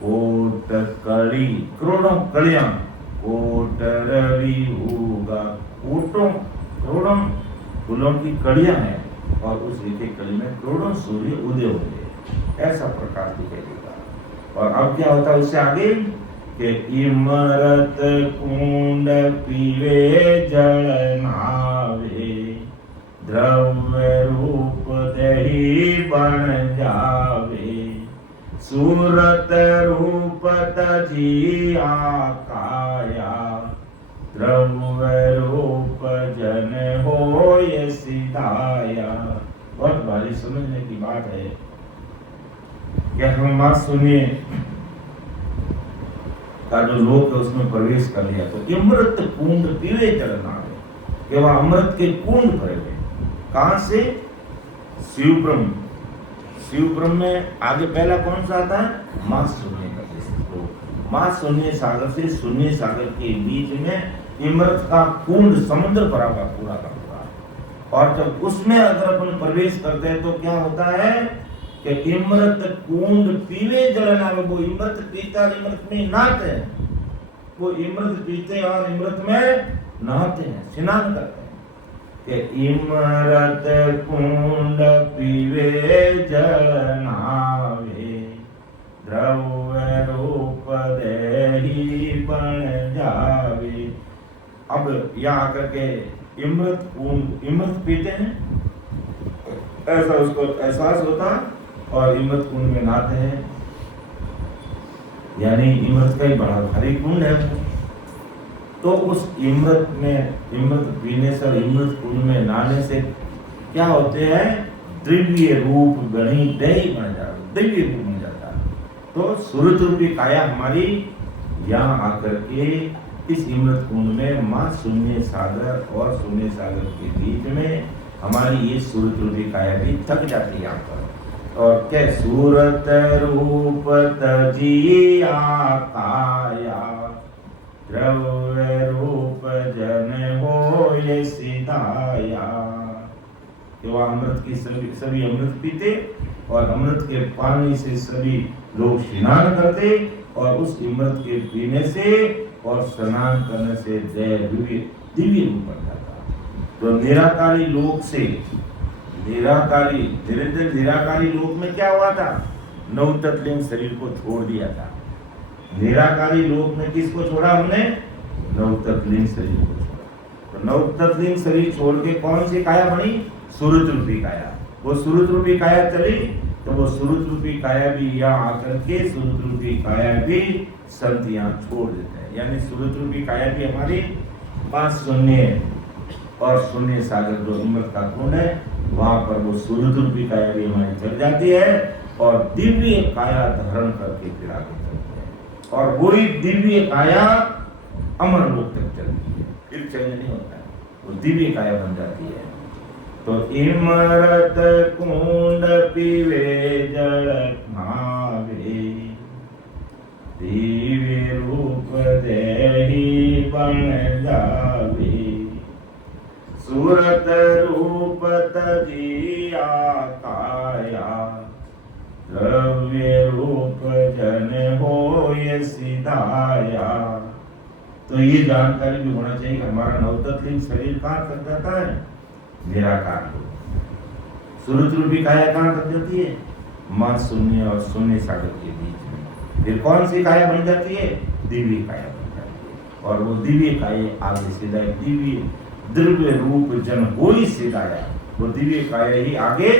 कोट कड़ी, करोड़ों कड़ियां, कोट रवि होगा, करोड़ों फूलों की कड़ियां हैं, और उस एक एक कड़ी में करोड़ों सूर्य उदय होंगे, ऐसा प्रकाश दिखाई देगा। और अब क्या होता है उससे आगे कि इमरत कुंड पीवे जल नावे, द्रव्य रूप दही बन जावे, सूरत रूप तजी आकाया, द्रव्य रूप जन होय सिधाया। बहुत भारी समझने की बात है। क्या हम बात सुनिए का जो लोक है उसमें प्रवेश कर लिया तो अमृत कुंड पीवे चलना है, कि वह अमृत के कुंड भरे हुए। कहां से? शिव ब्रह्म। शिव ब्रह्म में आगे पहला कौन सा आता है? मां शून्य का देश। मां शून्य सागर से शून्य सागर के बीच में अमृत का कुंड समुद्र भरा हुआ पूरा का पूरा। और जब उसमें अगर अपन प्रवेश करते हैं तो क्या होता है कि इमृत कुंड पीवे जलना में, वो इमृत पीता और इमृत में नहाते हैं, वो इमृत पीते और इमृत में नहाते हैं, स्नान करते हैं। कि इमृत कुंड पीवे जल नावे, द्रव्य रूप देही बन जावे। अब यहाँ आकर के इमृत कुंड, इमृत पीते हैं, ऐसा उसको एहसास होता, और इमृत कुंड में नहाते हैं, यानी इमृत का ही बड़ा भारी कुंड है। तो उस इमृत में, इमृत पीने से, इमृत कुंड में नहाने से क्या होते हैं? दिव्य रूप गणी दही बन जाता, दिव्य रूप बन जाता। तो सूरत रूपी काया हमारी यहाँ आकर के इस इमृत कुंड में मां शून्य सागर और शून्य सागर के बीच में हमारी ये सूरत रूपी काया भी थक जाती है यहाँ पर। और क्या? सूरत रूप तजी आकाया, द्रव्य रूप जन होय सिधाया। कि वह अमृत की सभी अमृत पीते, और अमृत के पानी से सभी लोग स्नान करते, और उस अमृत के पीने से और स्नान करने से दिव्य रूप बन जाता। तो निराकारी लोक से निराकारी लोक में क्या हुआ था? 9 तत्लिंग शरीर को छोड़ दिया था, निराकारी लोक में किसको छोड़ा हमने? नवतत्लिंग शरीर को छोड़ा। तो नवतत्लिंग शरीर छोड़ के कौन सी काया बनी? सुरत रूपी काया। वो सुरत रूपी काया चली तो वो सुरत रूपी काया भी यहाँ आकर के सुरत रूपी काया भी संत यहाँ छोड़ देते हैं। यानी सुरत रूपी काया भी हमारी पास शून्य है और शून्य सागर जो अमृत का कुंड है वहां पर वो सुरत रूपी काया भी हमारी चल जाती है और दिव्य काया धारण करके फिर आगे चलते हैं और वही दिव्य काया अमर लोक तक चलती है, फिर चेंज नहीं होता है, वो दिव्य काया बन जाती है। तो इमरत कुंड पीवे जल भावे दिव्य रूप देहि बन जावे सूरत रूप तजिया काया द्रव्य रूप जन होय सिधाया। तो ये जानकारी भी होना चाहिए कि हमारा नवतत्लिंग शरीर कहाँ तक जाता है? निराकार को। सुरत रूपी काया कहाँ तक जाती है? मां शून्य और शून्य सागर के बीच में। फिर कौन सी काया बन जाती है? दिव्य काया बन जाती है और वो दिव्य काया आगे सीधा दिव्य द्रव्य रूप जन होई सिधाया, वो दिव्य काया ही आगे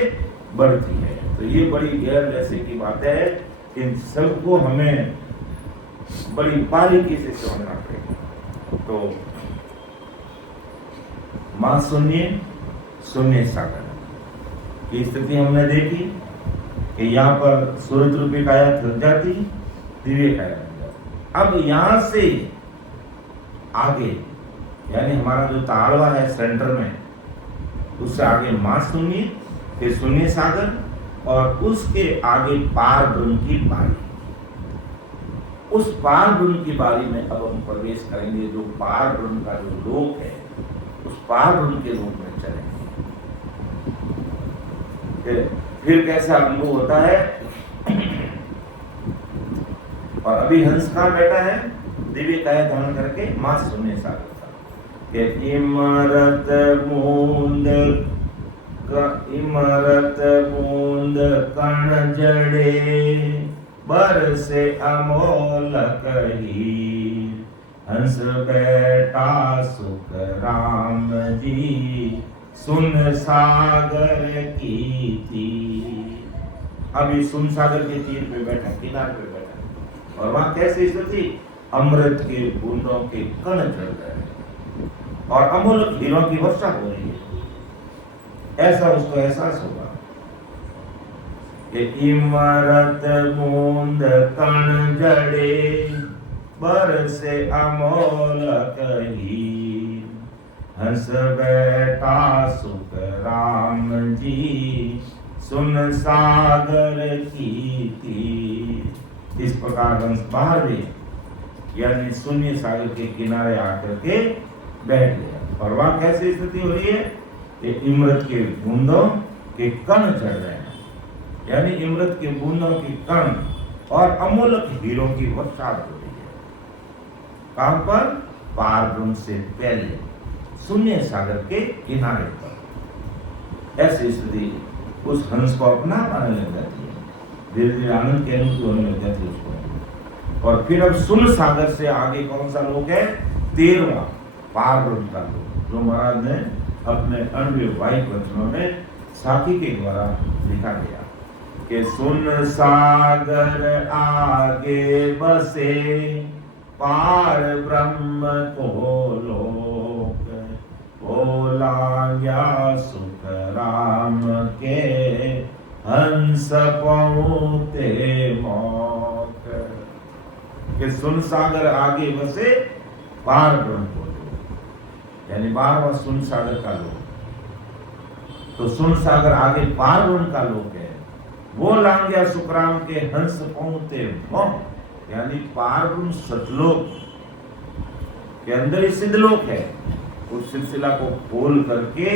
बढ़ती है। तो ये बड़ी गैर वैसे की बात है, इन सबको हमें बड़ी बारीकी से समझना पड़ेगा। तो मां शून्य शून्य सागर की स्थिति हमने देखी कि यहाँ पर सूरत रूपी काया थक जाती, दिव्य काया बन जाती। अब यहाँ से आगे यानी हमारा जो ताड़वा है सेंटर में, उससे आगे मां शून्य, फिर शून्य सागर और उसके आगे पार ब्रह्म की बारी। उस पार ब्रह्म की बारी में अब हम प्रवेश करेंगे। जो पार ब्रह्म का जो लोक है उस पार ब्रह्म के लोक में चलेंगे। फिर कैसा अनुभव होता है? और अभी हंस कहाँ बैठा है? दिव्य काया धारण करके मां शून्य सागर के इमरत बूंद कण जड़े बरसे अमोलक हीर हंस बैठा सुख राम जी सुन सागर की तीर। अभी सुन सागर के तीर पे बैठा, किनारे पे बैठा और वहां कैसी स्थिति? अमृत के बूंदों के कण चढ़ रहे और अमूल्य हीरों की वर्षा हो रही है। ऐसा उसको एहसास होगा कि इमरत बूंद कण जड़े बरसे अमोलक हीर हंस बैठा सुख राम जी सुन सागर की तीर। इस प्रकार हंस बाहर भी यानी शून्य सागर के किनारे आकर के बैठ गया और वहां कैसी स्थिति हो रही है कि इमृत के बूंदों के कण चढ़ रहे हैं, यानी इमृत के बूंदों के कण और अमूल्य हीरों की वर्षा हो रही है। कहां पर? पार ब्रह्म से पहले शून्य सागर के किनारे पर। ऐसी स्थिति उस हंस को अपना आने लग जाती है, धीरे धीरे आनंद के अनुभूति होने लग जाती है उसको। और फिर अब सुन सागर से आगे कौन सा लोक है? 13वां पार ब्रह्म का लोक, जो महाराज ने अपने अनव्यवहारिक वचनों में साखी के द्वारा लिखा गया कि सुन सागर आगे बसे पार ब्रह्म को लोक बोला या सुख राम के हंस पहुँचे मौत। कि सुन सागर आगे बसे पार ब्रह्म को लोक, यानी 12वां सुन सागर का लोक। तो सुन सागर आगे पार ब्रह्म का लोक है। वो लांग्या सुखराम के हंस पहुँचे मौत, यानी पार ब्रह्म सतलोक के अंदर ही सिद्धलोक है। उस सिलसिला को खोल करके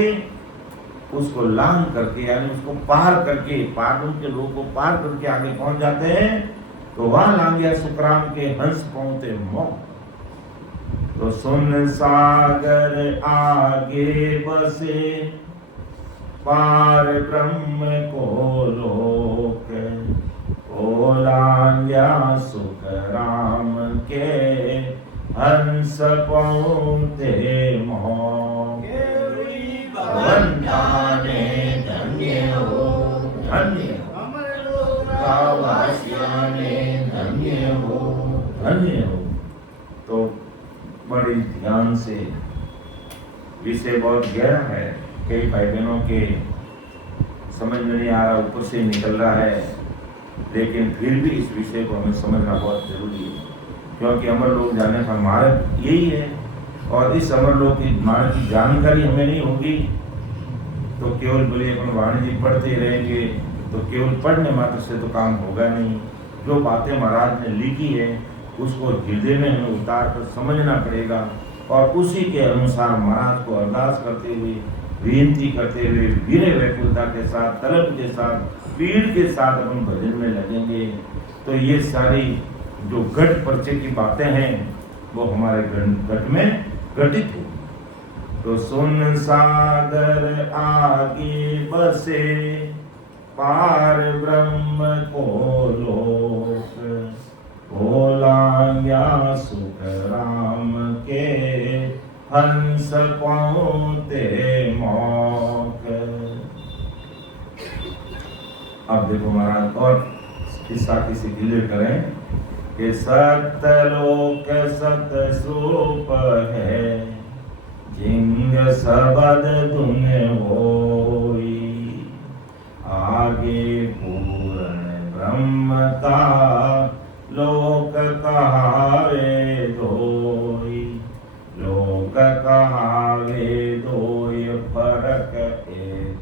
उसको लांग करके यानी उसको पार करके पार ब्रह्म के लोक को पार करके आगे पहुंच जाते हैं। तो वहां लांग्या सुखराम के हंस पहुंचे मौत। तो सुन सागर आगे बसे पार ब्रह्म को लोक ओ लांग्या सुख राम पहुँचे मोह वंदाने धन्य हो धन्य वासियाने धन्य हो धन्य हो। तो बड़ी ध्यान से, विषय बहुत गहरा है, कई भाई बहनों के समझ में नहीं आ रहा, ऊपर से निकल रहा है, लेकिन फिर भी इस विषय को हमें समझना बहुत जरूरी है, क्योंकि अमर लोक जाने का मार्ग यही है। और इस अमर लोक की मार्ग की जानकारी हमें नहीं होगी तो केवल बोले अपन वाणी जी पढ़ते रहेंगे, तो केवल पढ़ने मात्र से तो काम होगा नहीं। जो बातें महाराज ने लिखी है उसको हृदय में हमें उतार कर समझना पड़ेगा, और उसी के अनुसार महाराज को अरदास करते हुए, विनती करते हुए, वीर व्याकुलता के साथ, तलब के साथ, पीड़ के साथ अपन भजन में लगेंगे। तो ये सारी जो घट परिचय की बातें हैं वो हमारे घट में घटित हो। तो सुन सागर आगे बसे पार ब्रह्म को लोक, भोला सुख राम के हंस पहुँचे मौक। अब देखो महाराज और इस साथी से क्लियर करें कि सतलोक सत स्वरूप है, जिंग सबद धुन होई, आगे पूर्ण ब्रह्म का लोक कहावे धोई, लोक कहावे धोई, फरक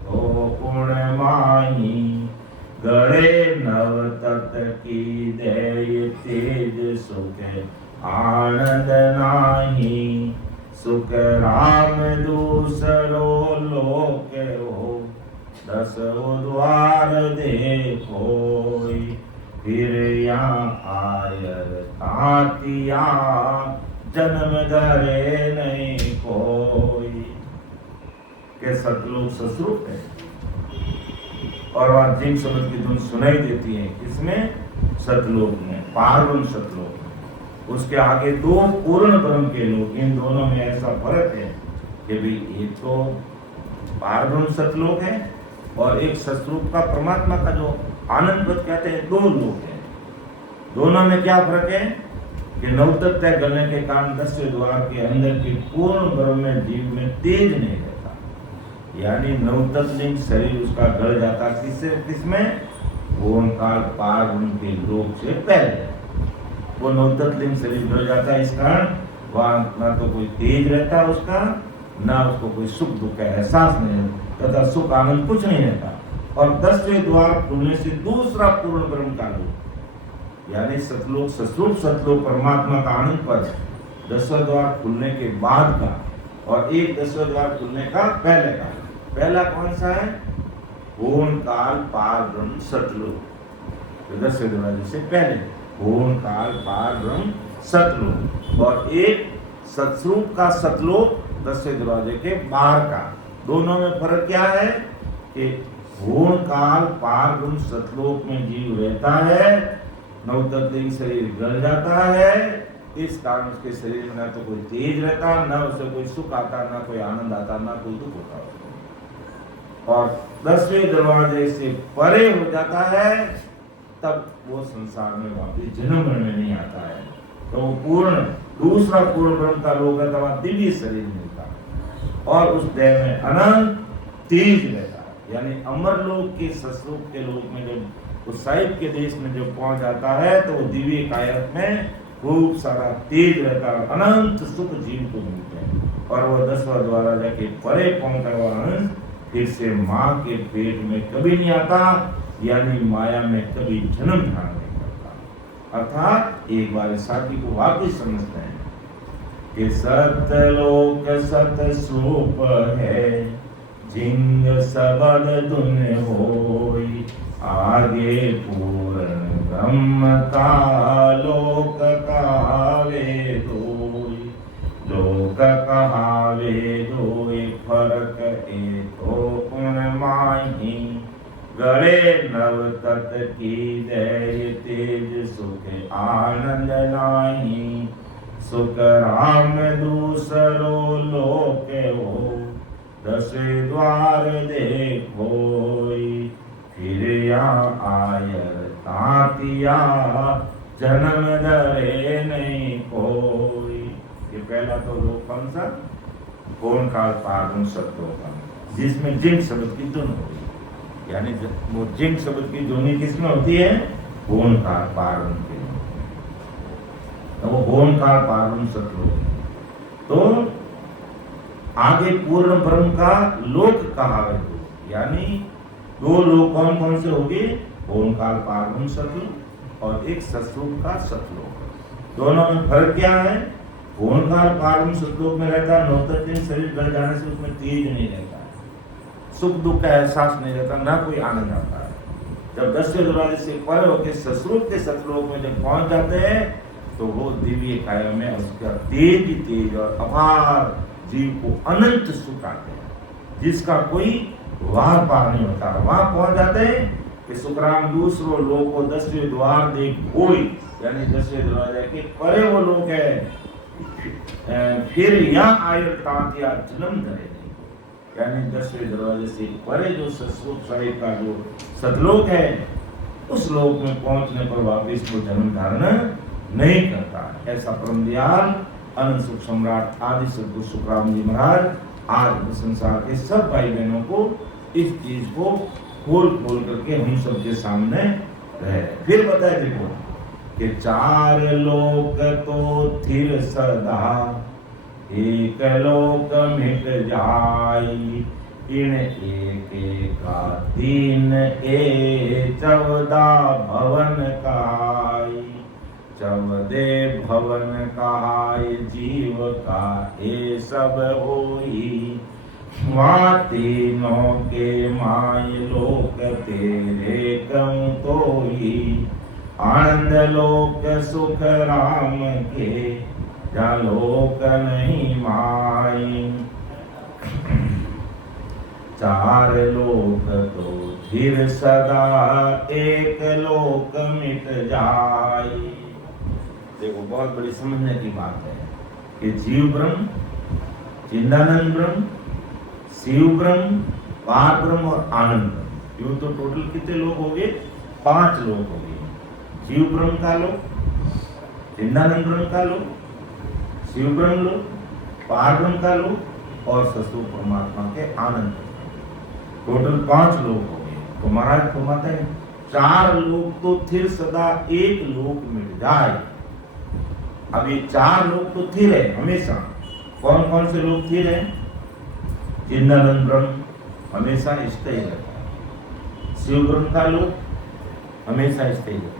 तो गुण माही, गड़े नव तत की दय तेज सुख आनंद नाही, सुख राम दूसरो लोक हो, दस द्वार देखोई, फिर यहाँ आयर तातिया, जन्म धरे नहीं कोई। के सतलोक ससुरूप है, और वहाँ जिन समझ की धुन सुनाई देती है, किसमें? सतलोक में, पारब्रह्म सतलोक में। उसके आगे दो पूर्ण ब्रह्म के लोग, इन दोनों में ऐसा फर्क है कि भाई एक तो पारब्रह्म सतलोक है और एक सतरूप का परमात्मा का जो आनंद पद कहते हैं, दो लोग हैं। दोनों में क्या फर्क है कि नवतत्व गलने के कारण 10वें द्वार के अंदर के पूर्ण ब्रह्म में जीव में तेज नहीं रहता, यानी नवतत्व शरीर उसका गल जाता किससे? किसमें? ओंकार पार उनके लोक से पहले वो नवतत्व शरीर गल जाता है। इस कारण वहाँ ना तो कोई तेज रहता उसका, ना उसको कोई सुख दुख का एहसास नहीं तथा सुख आनंद कुछ नहीं रहता। और 10वें द्वार खुलने से दूसरा पूर्ण ब्रह्म का लोक, यानी सतलोक ससुरूप सतलोक परमात्मा का आनंद पद 10वां द्वार खुलने के बाद का, और एक 10वां द्वार खुलने का पहले का। पहला कौन सा है? ओंकार पार ब्रह्म सतलोक, 10वें दरवाजे से पहले ओंकार पार ब्रह्म सतलोक, और एक सतस्वरूप का सतलोक 10वें दरवाजे के बाहर का। दोनों में फर्क क्या है कि ओंकार पार ब्रह्म सतलोक में जीव रहता है, नवतत्व शरीर गल जाता है, इस कारण उसके शरीर में ना तो कोई तेज रहता, ना उसे कोई सुख आता, ना कोई आनंद आता, ना कोई दुख होता। और 10वें दरवाजे से परे हो जाता है, तब वो संसार में वापस जन्म में नहीं आता है। तो वो पूर्ण दूसरा पूर्ण ब्रह्म का लोक है, तब दिव्य शरीर मिलता है, और उस देह में अनंत तेज रहता है। यानी अमर लोक के ससुरूप के लोक में जब उस साहिब के देश में जब पहुंच जाता है, तो वो दिव्य कायरत में खूब सारा तेज रहता है, अनंत सुख जीव को मिलते हैं। और वो 10वां द्वारा जाके परे पहुंचा हुआ अंश फिर से माँ के पेट में कभी नहीं आता, यानी माया में कभी जन्म धारण नहीं करता। अर्थात एक बार साथी को वापिस समझते हैं कि सतलोक सत स्वरूप है, जिंग सबद धुन होई, आगे पूर्ण ब्रह्म का लोक कहावे धोई, लोक कहावे धोई, फरक ए तो गुण माही, गड़े नव तत की दय तेज सुख आनंद नाही, सुख राम दूसरो लोक हो, दस द्वार देखोई, फिर या आयर तातिया, जन्म धरे नहीं कोई। ये पहला तो लोक कौन सा? कौन काल पारम सत्लोकम, जिसमें जिंक शब्द की धुन होती है, यानी वो जिंक शब्द की ध्वनि किसमें होती है? कौन काल पारम के, तो वो कौन काल पारम सत्लोक। तो आगे पूर्ण ब्रह्म का लोक कहा है, यानी दो लोक कौन कौन से होंगे? कौन काल पारम सत्लोक और एक सत्लोक का सत्लोक। दोनों में फर्क क्या है? कौन काल पारम सत्लोक में रहता है, 69 दिन शरीर गल जाने से उसमें तेज नहीं रहता है, सुख दुख का एहसास नहीं रहता, ना कोई आनंद आता है। जब 10 दरवाजे से परे होकर ससुर के सतलोक में जब पहुंच जाते हैं तो वो दिव्य काया में उसका तेज और अपार जीव को अनंत सुख आते हैं, जिसका कोई वार पार नहीं होता। वहां पहुंच जाते हैं कि सुखराम दूसरो लोको 10वें द्वार देख कोई, यानी 10वें दरवाजे के परे वो लोग है। फिर यहाँ आयर तांतिया जन्म धरे नहीं, यानी 10वें दरवाजे से परे जो सतलोक साहिब का जो सतलोक है, उस लोक में पहुंचने पर वापिस वो जन्म धारण नहीं करता। ऐसा परम दयाल अनंत सुख सम्राट आदि सद्गुरु सुखराम जी महाराज आज संसार के सब भाई बहनों को इस चीज को खोल करके हम सबके सामने रहे। फिर बताए देखो कि चार लोक तो थिर सदा, एक लोक मिट जाई, इन एक का 3 ए 14 भवन काई, 14 भवन कहाय जीव का ए सब होई, वहाँ तीनों के माय लोक तेरे कम तोई, आनंद लोक सुख राम के जा लोक नहीं माई, चार लोक तो फिर सदा एक लोक मिट जाई। देखो बहुत बड़ी समझने की बात है कि जीव ब्रह्म, चिदानंद ब्रह्म, शिव ब्रह्म, पार ब्रह्म और आनंद ब्रह्म, यूं तो टोटल कितने लोग हो गए? 5 लोग हो गए। जीव ब्रह्म का लोक, चिदानंद ब्रह्म का लोक, शिव ब्रह्म लोक, पार ब्रह्म का लोक और ससुर परमात्मा के आनंद, टोटल 5 लोग हो गए। तो महाराज फरमाते हैं 4 लोग तो थिर सदा एक लोक मिट जाए। अब ये 4 लोग तो थिर है हमेशा। कौन कौन से लोग थिर है? चिदानंद ब्रह्म हमेशा स्थायी रहता है, शिव ब्रह्म का लोक हमेशा स्थायी रहता है,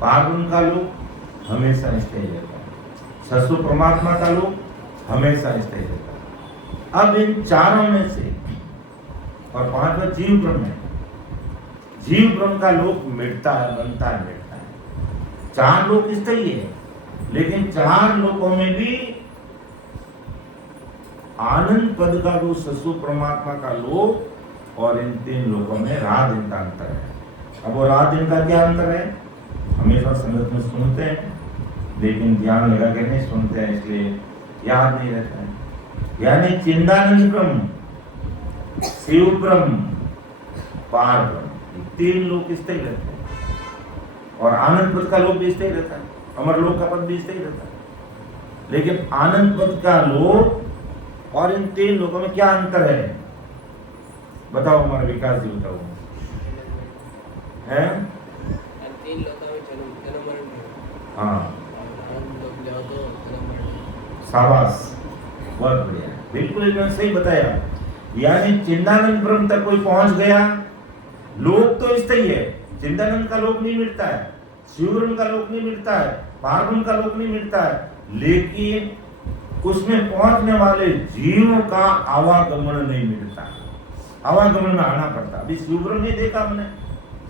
पार ब्रह्म का लोक हमेशा स्थायी रहता है, ससुर परमात्मा का लोक हमेशा स्थायी रहता है। अब इन चारों में से और 5वां जीव ब्रह्म है, जीव ब्रह्म का लोक मिटता है, बनता है, मिटता है। 4 लोक स्थायी है, लेकिन 4 लोकों में भी आनंद पद का जो ससुर परमात्मा का लोक और इन 3 लोकों में रात दिन का अंतर है। अब वो रात दिन का क्या अंतर है? हमेशा संगत में सुनते हैं, लेकिन ध्यान लगा के नहीं सुनते हैं, इसलिए याद नहीं रहता है। यानी चिदानंद ब्रह्म, शिव ब्रह्म, पार ब्रह्म, 3 लोग स्थायी रहते हैं और आनंद पद का लोक भी स्थायी रहता है, अमर लोक का पद भी स्थायी रहता है। लेकिन आनंद पद का लोक और इन 3 लोगों में क्या अंतर है? बताओ हमारे विकास जी, बताओ। हैं? 3 लोगों में जन्म मरण। हाँ, लोग जाओ तो जन्म मरण। शाबाश, बहुत बढ़िया, बिल्कुल इन्होंने सही बताया। यानी चिदानंद ब्रह्म तक कोई पहुंच गया, लोक तो स्थायी है, चिदानंद का लोक नहीं मिटता है, शिव ब्रह्म का लोक नहीं मिटता है, पार ब्रह्म का लोक नहीं मिटता है, लेकिन उसमें पहुंचने वाले जीवों का आवागमन नहीं मिलता, आवागमन में आना पड़ता। अभी शिव ब्रह्म नहीं देखा हमने,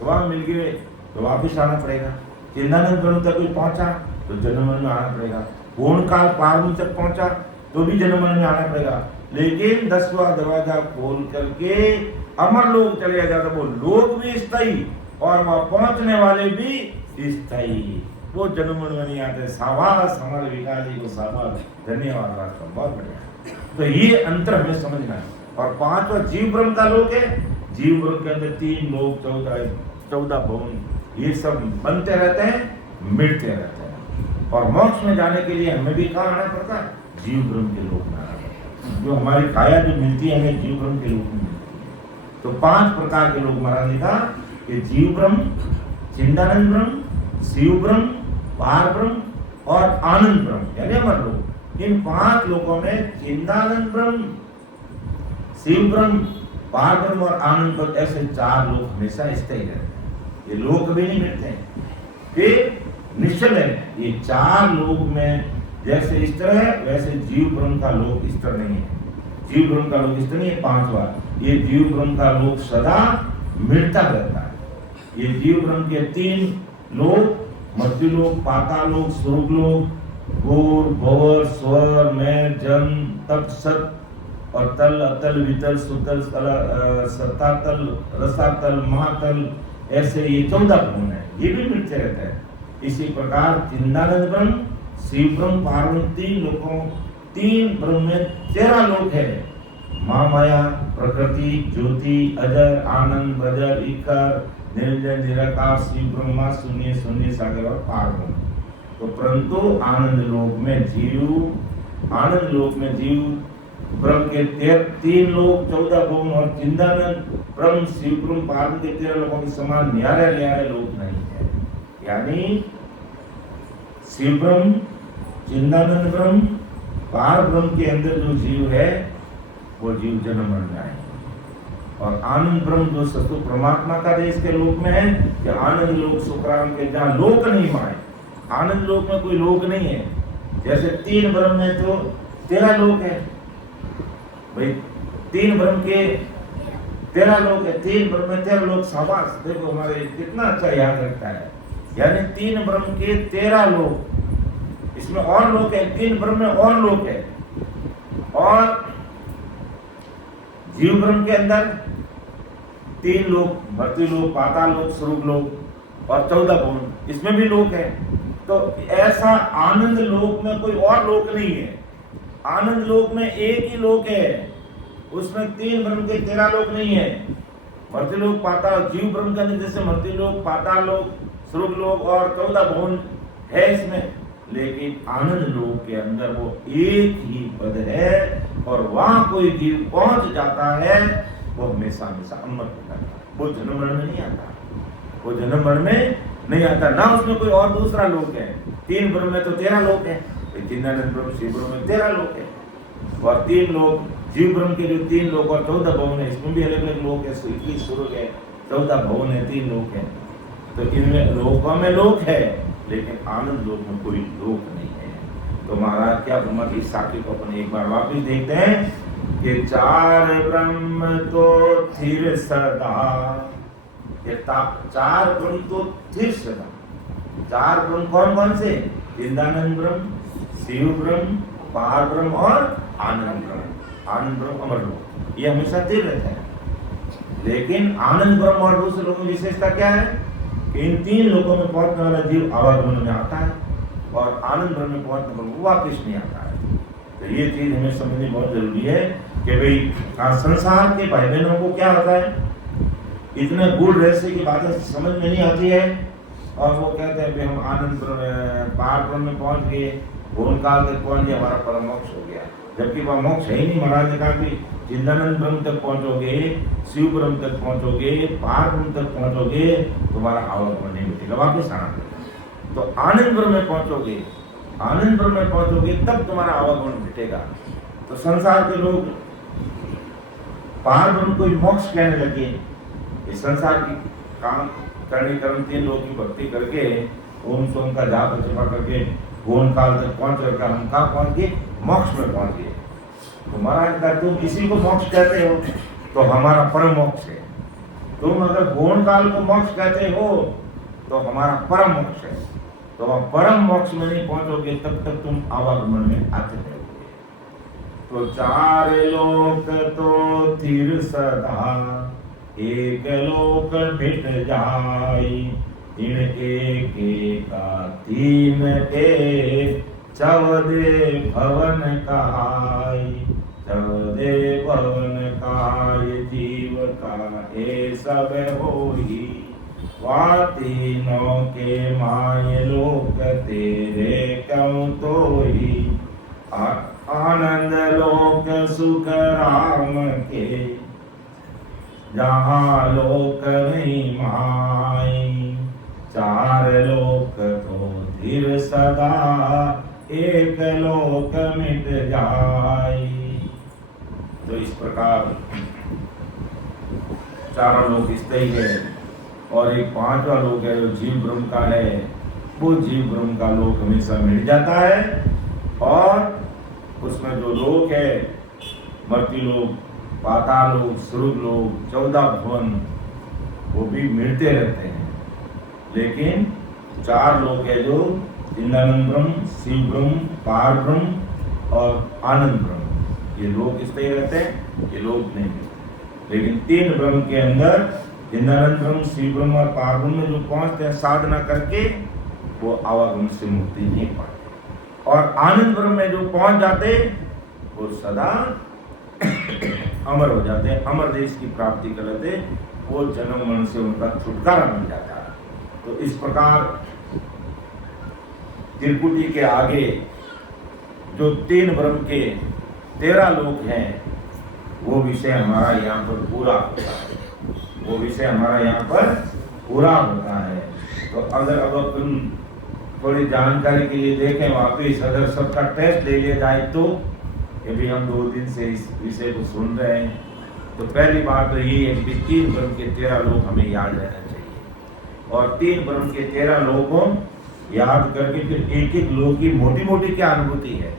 वहां मिल गए तो वापिस आना पड़ेगा। चिदानंद ब्रह्म तक कोई पहुंचा तो जन्म में आना पड़ेगा, पूर्ण काल पार ब्रह्म तक पहुंचा तो भी जन्म में आना पड़ेगा। लेकिन 10वां दरवाजा खोल करके अमर लोक चले जाता, वो लोक भी स्थायी और वह पहुंचने वाले भी स्थायी। वो जन्म मरण में नहीं आते। शाबाश हमारे विकास जी को, शाबाश, धन्यवाद राष्ट्र, बहुत बढ़िया। तो ये अंतर हमें समझना है। और पांचवा जीव ब्रह्म का लोक है। जीव ब्रह्म के अंदर 3 लोक, 14 भवन, ये सब बनते रहते हैं, मिटते रहते हैं। और मोक्ष में जाने के लिए हमें भी कहाँ आना पड़ता है? जीव ब्रह्म के लोक में आना पड़ता है। जो हमारी काया जो मिलती है हमें जीव ब्रह्म के लोक में मिलती है। तो 5 प्रकार के लोग महाराज ने कहा कि जीव ब्रह्म, चिदानंद ब्रह्म, शिव ब्रह्म, पार ब्रह्म और आनंद ब्रह्म यानी अमर लोक। इन 5 लोकों में चिदानंद ब्रह्म, शिव ब्रह्म, पार ब्रह्म और आनंद ब्रह्म, ऐसे 4 लोग हमेशा स्थायी रहते हैं। ये लोक भी नहीं मिलते हैं, फिर निश्चल है। ये 4 लोक में जैसे स्तर है वैसे जीव ब्रह्म का लोक स्तर नहीं है। जीव ब्रह्म का लोक स्तर नहीं है 5वां। ये जीव ब्रह्म का लोक सदा मिटता रहता है। ये जीव ब्रह्म के 3 लोक, मर्त्युलोक, पातालोक, स्वर्गलोक, घोर, भंवर, स्वर, में, जन, तप, सत और तल, अतल, वितल, सुतल, सतातल, रसातल, महातल, ऐसे ये 14 भवन है, ये भी मिटते रहते हैं। इसी प्रकार चिदानंद ब्रह्म, शिव ब्रह्म, पार ब्रह्म, 3 लोकों, 3 ब्रह्म में 13 लोक है। महामाया, प्रकृति, ज्योति, अजर, आनंद, बजर, ईकर, निरंजन, निराकार, शिव ब्रह्मा, शून्य, शून्य सागर और पार ब्रह्म। तो परंतु आनंद लोक में जीव ब्रह्म के 3 लोक, 14 भवन और चिदानंद ब्रह्म, शिव ब्रह्म, पार ब्रह्म के 13 लोकों के समान न्यारे लोक नहीं है। यानी शिव ब्रह्म, चिदानंद ब्रह्म, पार ब्रह्म के अंदर जो जीव है वो जीव जन्म मरण में आएंगे। और आनंद ब्रह्म जो सतु परमात्मा का देश के लोक में है कि आनंद लोक सुखराम के, जहाँ लोक नहीं माए। आनंद लोक में कोई लोक नहीं है। जैसे 3 ब्रह्म में तो 13 लोक है भाई, 3 ब्रह्म के 13 लोक है, 3 ब्रह्म में 13 लोक। शाबाश, देखो हमारे कितना अच्छा याद रखता है। यानी 3 ब्रह्म के 13 लोक, इसमें और लोक है, 3 ब्रह्म में और लोक है। और जीव ब्रह्म के अंदर 3 लोक, मर्त्युलोक, पातालोक, स्वर्गलोक और 14 भवन, इसमें भी लोक है। तो ऐसा आनंद लोक में कोई और लोक नहीं है। आनंद लोक में एक ही लोक है, उसमें 3 ब्रह्म के 13 लोक नहीं है। मर्त्युलोक, पाताल, जीव ब्रह्म के अंदर जैसे मर्त्युलोक, पातालोक, स्वर्गलोक और 14 भवन है इसमें, लेकिन आनंद लोक के अंदर वो एक ही पद है। और वहां कोई जीव पहुंच जाता है वो हमेशा अमर होता है। वो जन्म मरण में नहीं आता, वो जन्म मरण में नहीं आता ना। उसमें कोई और दूसरा लोक है। 3 ब्रह्म में तो 13 लोक है, चिदानंद ब्रह्म, शिव ब्रह्म में 13 लोक है। और 3 लोक, जीव ब्रह्म के जो 3 लोक और 14 भवन है, इसमें भी अलग अलग लोक है। 21 स्वर्ग है, 14 भवन है, 3 लोक है। तो इनमें लोकों में लोक है, लेकिन आनंद लोक में कोई लोक नहीं है। तो महाराज क्या ब्रह्म की साखी को अपन एक बार वापिस देखते हैं कि 4 ब्रह्म तो स्थिर सदा। ये 4 ब्रह्म तो स्थिर सदा। 4 ब्रह्म कौन कौन से? चिदानंद ब्रह्म, शिव ब्रह्म, पार ब्रह्म और आनंद ब्रह्म। आनंद ब्रह्म अमर लोक, ये हमेशा स्थिर रहता है। लेकिन आनंद ब्रह्म और दूसरे लोगों की विशेषता क्या है कि इन 3 लोगों में पहुंचने वाला जीव आवागमन में आता है और आनंद ब्रह्म में पहुंचने पर वो वापिस नहीं आता है। तो ये चीज हमें समझनी बहुत जरूरी है कि भाई संसार के भाई बहनों को क्या होता है, इतने गूढ़ रहस्य की बातें समझ में नहीं आती है और वो कहते हैं हम आनंद पार ब्रह्म में पहुंच गए, भून काल तक पहुंच गए, हमारा परम मोक्ष हो गया। जबकि वह मोक्ष है ही नहीं। महाराज ने कहा कि चिदानंद ब्रह्म तक पहुंचोगे, शिव ब्रह्म तक पहुंचोगे, पार ब्रह्म तक पहुंचोगे, तुम्हारा आवागमन नहीं मिटेगा, वापिस आना पड़ेगा। तो आनंद ब्रह्म में पहुंचोगे, आनंद ब्रह्म में पहुंचोगे तब तुम्हारा आवागमन मिटेगा। तो संसार के लोग पार ब्रह्म को मोक्ष कहने लगे। इस संसार की काम करने कर्म 3 लोगों की भक्ति करके ओम सोम का जाप जपा करके भून काल तक पहुंच कर हम कहाँ पहुंच गए? मोक्ष में पहुंच गए। तो महाराज का तुम इसी को मोक्ष कहते हो तो हमारा परम मोक्ष है। तुम अगर भून काल को मोक्ष कहते हो तो हमारा परम मोक्ष है। तो वह परम मोक्ष में नहीं पहुंचोगे तब तक तुम आवागमन में आते रहोगे। तो 4 लोक तो स्थिर सदा, एक लोक मिट जाई, इन एक एका तीन ए चौदे भवन कहाय, चौदे भवन कहाय जीव का ए सब होई, वा तीनों के माय लोक तेरे क्यों तोही, आनंद लोक सुख राम के जहाँ लोक नहीं माई, चार लोक तो धीर सदा एक लोक मिट जाई। तो इस प्रकार चारों लोक स्थायी है और एक पांचवा लोक है जो जीव ब्रह्म का है, वो जीव ब्रह्म का लोक हमेशा मिट जाता है और उसमें जो लोक है मर्त्य लोक, पाताल लोक, स्वर्ग लोक, 14 भवन वो भी मिलते रहते हैं। लेकिन 4 लोक है जो चिदानंद ब्रह्म, शिव ब्रह्म, पार ब्रह्म और आनंद ब्रह्म, ये लोक स्थायी रहते हैं, ये लोक नहीं मिलते। लेकिन 3 ब्रह्म के अंदर चिदानंद ब्रह्म, शिव ब्रह्म और पार ब्रह्म में जो पहुंचते हैं साधना करके वो आवागम से मुक्ति नहीं पाते, और आनंद ब्रह्म में जो पहुंच जाते वो सदा अमर हो जाते हैं, अमर देश की प्राप्ति कर लेते, वो जन्म मरण से उनका छुटकारा मिल जाता है। तो इस प्रकार त्रिपुटी के आगे जो 3 ब्रह्म के 13 लोक हैं वो विषय हमारा यहाँ पर पूरा होता है, वो विषय हमारा यहाँ पर पूरा होता है। तो अगर अब अपन थोड़ी जानकारी के लिए देखें वापिस, अगर सबका टेस्ट ले लिया जाए तो ये भी हम 2 दिन से इस विषय को सुन रहे हैं, तो पहली बात तो ये है कि 3 ब्रह्म के 13 लोक हमें याद रहना चाहिए, और 3 ब्रह्म के 13 लोकों याद करके फिर एक एक लोक की मोटी मोटी क्या अनुभूति है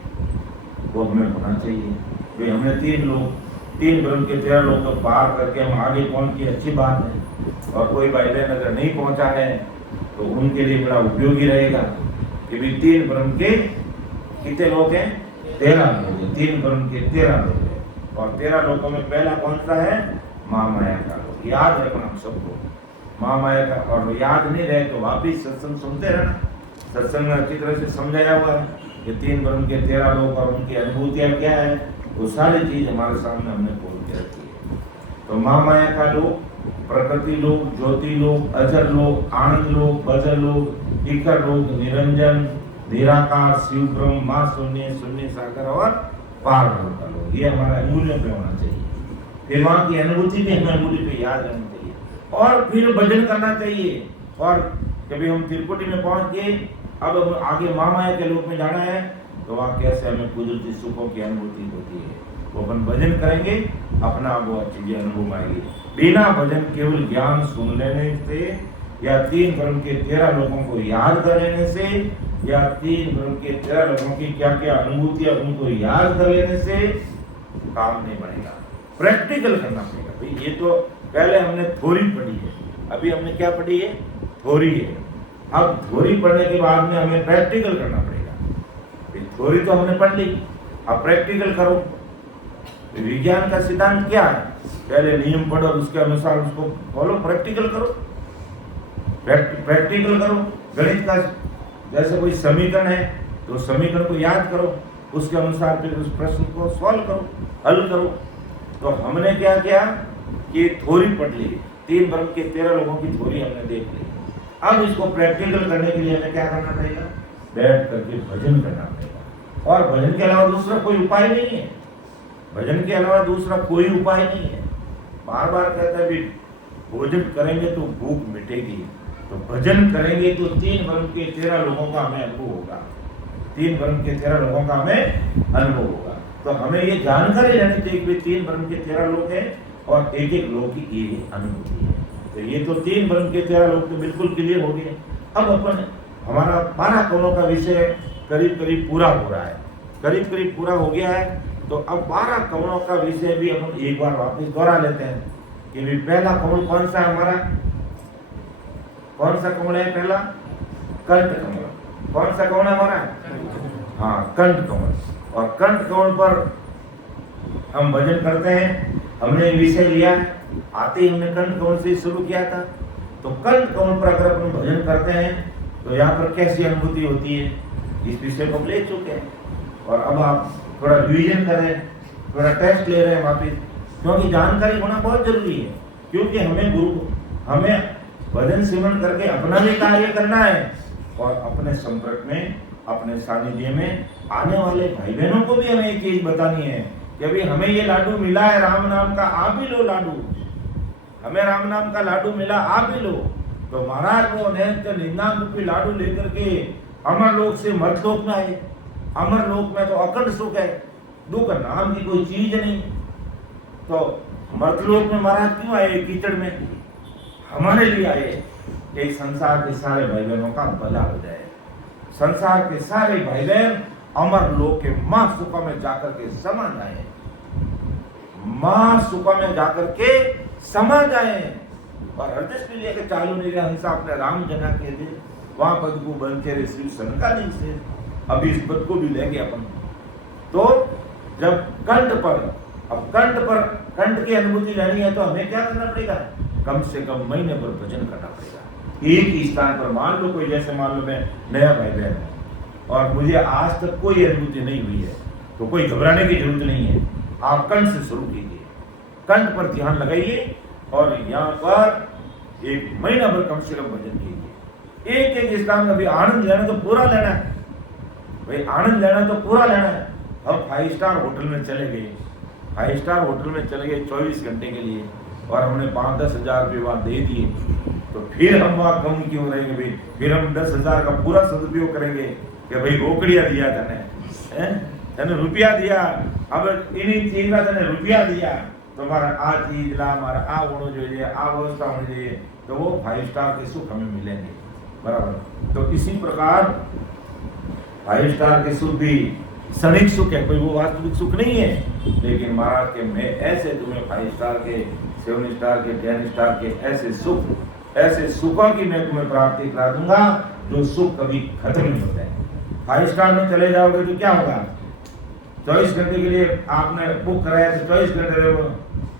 वो हमें होना चाहिए। तो हमने 3 ब्रह्म के 13 लोक को पार करके हम आगे पहुंच की अच्छी बात है, और कोई भाई बहन अगर नहीं पहुंचा है तो उनके लिए बड़ा उपयोगी रहेगा कि भी 3 ब्रह्म के कितने लोग हैं, 13 लोग हैं, 3 ब्रह्म के 13 लोग हैं, और 13 लोगों में पहला कौन सा है, महामाया का लोक। याद रखना हम सबको महामाया का, और याद नहीं रहे तो वापिस सत्संग सुनते रहना, सत्संग में अच्छी तरह से समझाया हुआ है कि 3 ब्रह्म के 13 लोग और उनकी अनुभूतियाँ क्या है, वो सारी चीज हमारे सामने हमने बोल के रखी है। तो महामाया का लोक, प्रकृति लोक, ज्योति लोक, अजर लोक, आनंद लोक, बजर लोक, इकर लोक, निरंजन, निराकार, शिव ब्रह्म, माँ शून्य, शून्य सागर और पार ब्रह्म का लोक, ये हमारा अंगुलियों पे होना चाहिए। फिर वहाँ की अनुभूति भी हमें अंगुली पे याद रहनी चाहिए, और फिर भजन करना चाहिए। और कभी हम त्रिपुटी में पहुंच गए, अब हम आगे महामाया के लोक में जाना है, तो वहाँ कैसे हमें कुदरती सुखों की अनुभूति होती है, वो अपन भजन करेंगे, अपना वो चीजें अनुभव आएगी। बिना भजन केवल ज्ञान सुन लेने से, या 3 ब्रह्म के 13 लोगों को याद कर लेने से, या 3 ब्रह्म के 13 लोगों की क्या क्या अनुभूतियां उनको याद कर लेने से काम नहीं बनेगा, प्रैक्टिकल करना पड़ेगा। भाई ये तो पहले हमने थ्योरी पढ़ी है, अभी हमने क्या पढ़ी है, थ्योरी है। अब थ्योरी पढ़ने के बाद में हमें प्रैक्टिकल करना पड़ेगा। थ्योरी तो हमने पढ़ ली, अब प्रैक्टिकल करो। विज्ञान का सिद्धांत क्या है, पहले नियम पढ़ो, उसके अनुसार उसको फॉलो, प्रैक्टिकल करो, प्रैक्टिकल करो। गणित का जैसे कोई समीकरण है तो समीकरण को याद करो, उसके अनुसार फिर उस प्रश्न को सॉल्व करो, हल करो। तो हमने क्या किया कि थ्योरी पढ़ ली, 3 ब्रह्म के 13 लोगों की थ्योरी हमने देख ली। अब इसको प्रैक्टिकल करने के लिए हमें क्या करना पड़ेगा, बैठ करके भजन करना पड़ेगा, और भजन के अलावा दूसरा कोई उपाय नहीं है, भजन के अलावा दूसरा कोई उपाय नहीं है। बार बार कहता है भी भोजन करेंगे तो भूख मिटेगी, तो भजन करेंगे तो 3 ब्रह्म के 13 लोगों का हमें अनुभव होगा, 3 ब्रह्म के 13 लोगों का हमें अनुभव होगा। तो हमें ये जानकारी रहनी चाहिए कि 3 ब्रह्म के 13 लोग हैं और एक एक लोग की ये अनुभूति है। तो ये तो 3 ब्रह्म के 13 लोग तो बिल्कुल क्लियर हो गए। अब अपन हमारा 12 कौनों का विषय करीब करीब पूरा हो रहा है, करीब करीब पूरा हो गया है। तो अब 12 कौनों का विषय भी हम एक बार वापस दोहरा लेते हैं कि भी पहला कौन कौन सा हमारा, कौन सा कौन है पहला, कंठ कमल। कौन सा कौन है हमारा, हाँ कंठ कमल। और कंठ कमल पर हम भजन करते हैं। हमने विषय लिया, आते ही हमने कंठ कमल से शुरू किया था। तो कंठ कमल पर अगर अपन भजन करते हैं तो यहाँ पर कैसी अनुभूति होती है, इस विषय को ले चुके हैं। और अब आप थोड़ा रिवीजन करें, थोड़ा टेस्ट ले रहे हैं वापिस, क्योंकि जानकारी होना बहुत जरूरी है। क्योंकि हमें भजन सिमरन करके अपना भी कार्य करना है और अपने संपर्क में, अपने सानिध्य में आने वाले भाई बहनों को भी हमें एक चीज बतानी है कि अभी हमें ये लाडू मिला है राम नाम का, आप भी लो लाडू। हमें राम नाम का लाडू मिला, आप भी लो। तो महाराज वो निन्यान रूपी लाडू लेकर के अमर लोक से मर्त लोक में आए। अमर लोक में तो अखंड सुख है, दुख नाम की कोई चीज नहीं। तो मर्तलोक में महाराज क्यों आए कीचड़ में? हमारे लिए आए कि संसार के सारे भाई बहनों का भला हो जाए, संसार के सारे भाई बहन अमर लोक के मां सुखा में जाकर के समा जाए, मां सुखा में जाकर के समा जाए। और हृदय भी लेकर चालू नहीं रहा हंसा अपने राम जना के दिन वहां पद को बनते रहे शिव सनका नहीं से। अभी इस पद को भी लेंगे अपन। तो जब कंठ पर, अब कंठ की अनुभूति लेनी है तो हमें क्या करना पड़ेगा? कम से कम महीने पर भजन करना पड़ेगा। एक ही स्थान पर मान लो कोई, जैसे मान लो मैं नया भाई बहन और मुझे आज तक कोई अनुभूति नहीं हुई है, तो कोई घबराने की जरूरत नहीं है। आप कंठ से शुरू कीजिए, कंठ पर ध्यान लगाइए और यहाँ पर एक महीना भर कम से कम भजन कीजिए। एक एक स्थान में भी आनंद लेना तो पूरा लेना है भाई, आनंद लेना तो पूरा लेना है। हम 5 स्टार होटल में चले गए, 5 स्टार होटल में चले गए 24 घंटे के लिए और हमने 5-10 हजार रुपये वहां दे दिए, तो फिर हम वहां कम क्यों रहेंगे भाई? फिर हम 10,000 का पूरा सदुपयोग करेंगे कि भाई रोकड़िया दिया तने रुपया दिया, अब इन्हीं चीज का तने रुपया दिया, तुम्हारा आ चीज ला, हमारा आ होना चाहिए, आ व्यवस्था होनी चाहिए, तो वो 5 स्टार के सुख हमें मिलेंगे, बराबर। तो इसी प्रकार 5 स्टार के सुख भी क्षणिक सुख है, कोई वो वास्तविक सुख नहीं है। लेकिन महाराज के मैं ऐसे तुम्हें 5 स्टार के, 7 स्टार के, 10 स्टार के ऐसे सुखों की मैं तुम्हें प्राप्ति करा दूंगा जो सुख कभी खत्म नहीं होता है। 5 स्टार में चले जाओगे तो क्या होगा? 24 घंटे के लिए आपने बुक कराया तो 24 घंटे रहो,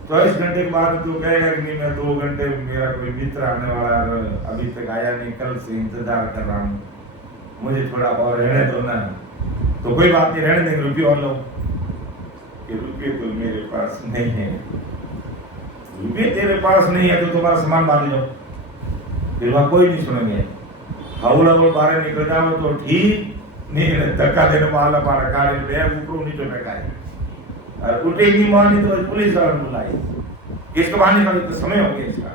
24 घंटे के बाद तो कहेगा कि मैं 2 घंटे, मेरा कोई मित्र आने वाला है, अभी तक आया नहीं, कल से इंतजार कर रहा हूँ, मुझे थोड़ा और रहने दो ना। तो कोई बात नहीं, रहने देंगे, रुपये और लो। कि रुपये तो मेरे पास नहीं है, रुपये तेरे पास नहीं है तो तुम्हारा सामान बांध जाओ, फिर वहां कोई नहीं सुनेंगे। हाउला वो बाहर निकल जाओ तो ठीक नहीं, धक्का देने वाला बाहर गाड़ी बैग ऊपर नीचे फेंकाए और उठेगी मानी तो पुलिस वाला बुलाई, इसको बाहर निकालने का समय हो गया इसका।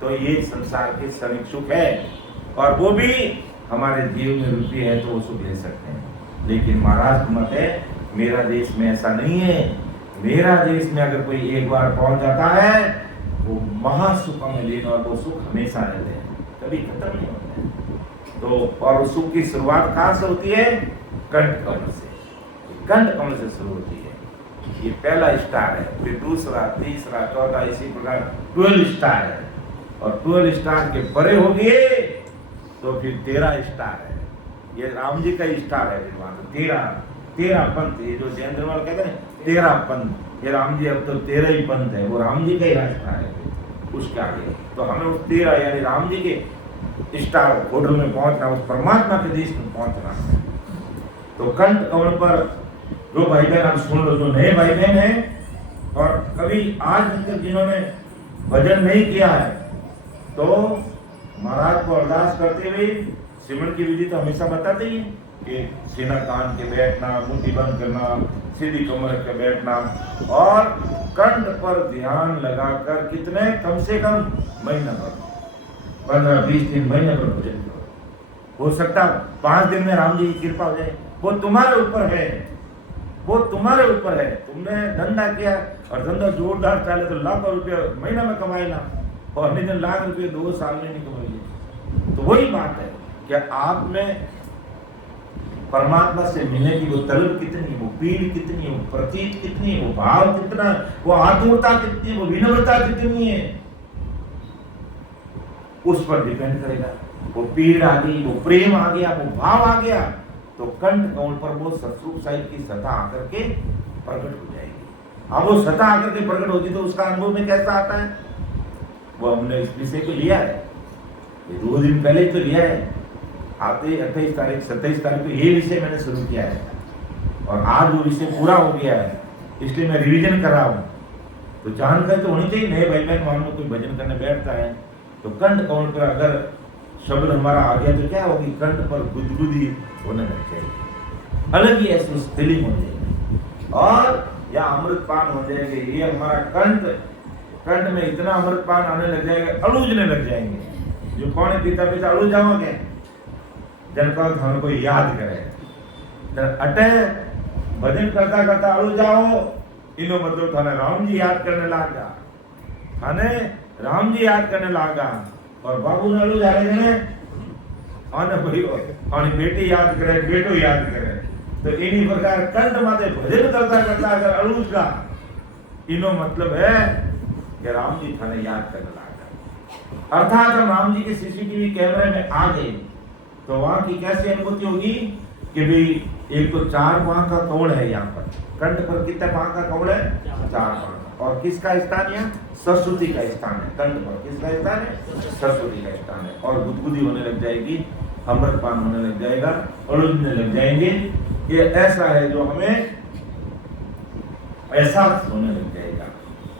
तो ये संसार के क्षणिक सुख है और वो भी हमारे जीवन में रुचि है तो वो सुख ले सकते हैं। लेकिन महाराज मत है, मेरा देश में ऐसा नहीं है। मेरा देश में अगर कोई एक बार पहुंच जाता है वो महासुख में लेना, और वो सुख हमेशा रहते हैं, कभी खत्म नहीं होते हैं। तो और सुख की शुरुआत कहाँ से होती है? कंठ कमल से। कंठ कमल से शुरू होती है। ये पहला स्टार है, फिर दूसरा, तीसरा, चौथा, इसी प्रकार 12 स्टार है। और 12 स्टार के परे हो गए तो फिर 13 स्टार है। ये राम जी का स्टार है। फिर 13 पंथ, ये जो जैन धर्म वाले कहते हैं 13 पंथ, ये राम जी अब तो 13 ही पंथ है, वो राम जी का ही रास्ता है उसके आगे। तो हमें उस 13 यानी राम जी के स्टार होटल में पहुंचना, उस परमात्मा के देश में पहुंचना है। तो कंठ कमल पर जो भाई बहन आप सुन लो, जो नए भाई बहन हैं और कभी आज तक जिन्होंने भजन नहीं किया है, तो महाराज को अरदास करते हुए सिमरन की विधि तो हमेशा बताते ही कि सीना कान के बैठना, मुट्ठी बंद करना, सीधी कमर के बैठना और कंठ पर ध्यान लगाकर कितने, कम से कम महीना भर, 15-20 दिन, महीने पर भजन करो। हो सकता 5 दिन में राम जी की कृपा हो जाए, वो तुम्हारे ऊपर है, वो तुम्हारे ऊपर है। तुमने धंधा किया और धंधा जोरदार चले तो लाखों रुपये महीना में कमाए ना, और नहीं 1 लाख रुपये 2 साल में नहीं कमाइए। तो वही बात है कि आप में परमात्मा से मिलने की वो तलब कितनी, वो पीड़ कितनी, वो प्रतीत कितनी, वो भाव कितना, वो आतुरता कितनी, वो विनम्रता कितनी है, उस पर डिपेंड करेगा। वो पीड़ आ गई, वो प्रेम आ गया, वो भाव आ गया, तो कंठ कमल पर वो सतरूप साहिब की सत्ता आकर के प्रकट हो जाएगी। अब वो सत्ता आकर के प्रकट होती तो उसका अनुभव में कैसा आता है? वो हमने इस विषय को लिया है, ये 2 दिन पहले ही तो लिया है। आते 28 तारीख 27 तारीख को ये विषय मैंने शुरू किया है और आज वो विषय पूरा हो गया है, इसलिए मैं रिवीजन कर रहा हूँ। तो जानकारी तो होनी चाहिए। नए भाई बहन मान लो कोई भजन करने बैठता है तो कंठ कौन पर अगर शब्द हमारा आ गया तो क्या होगी, कंठ पर गुदगुदी होने लग जाएगी, अलग ही ऐसी फीलिंग हो जाएगी और या अमृतपान हो जाएंगे। ये हमारा कंठ में इतना अमृतपान आने लग जाएगा, अड़ूजने लग जाएंगे। जो कौन है पिता पिता अड़ू जाओगे, जनका हमको याद करे अटे भजन करता करता अड़ू जाओ, इनो मतलब थाने राम जी याद करने लगा, थाने राम जी याद करने लगा और बाबू नालू जा रहे हैं आने भाई और बेटी याद करे, बेटो याद करे। तो इन्हीं प्रकार कंठ माते भजन करता करता अगर अड़ूज का, इनो मतलब है कि राम जी थाने याद करने लगा। अर्थात हम राम जी के सीसीटीवी कैमरे में आ गए तो वहां की कैसी अनुभूति होगी कि भाई एक तो 4 पांव का कौड़ है, यहाँ पर कंठ पर कितने पांव का कौड़ है, 4 पांव। और किसका स्थान है, सरस्वती का स्थान है। कंठ पर किसका स्थान है, सरस्वती का स्थान है। और गुदगुदी होने लग जाएगी, अमृतपान होने लग जाएगा, अड़ूजने लग जाएंगे। ये ऐसा है जो हमें एहसास होने लग जाएगा।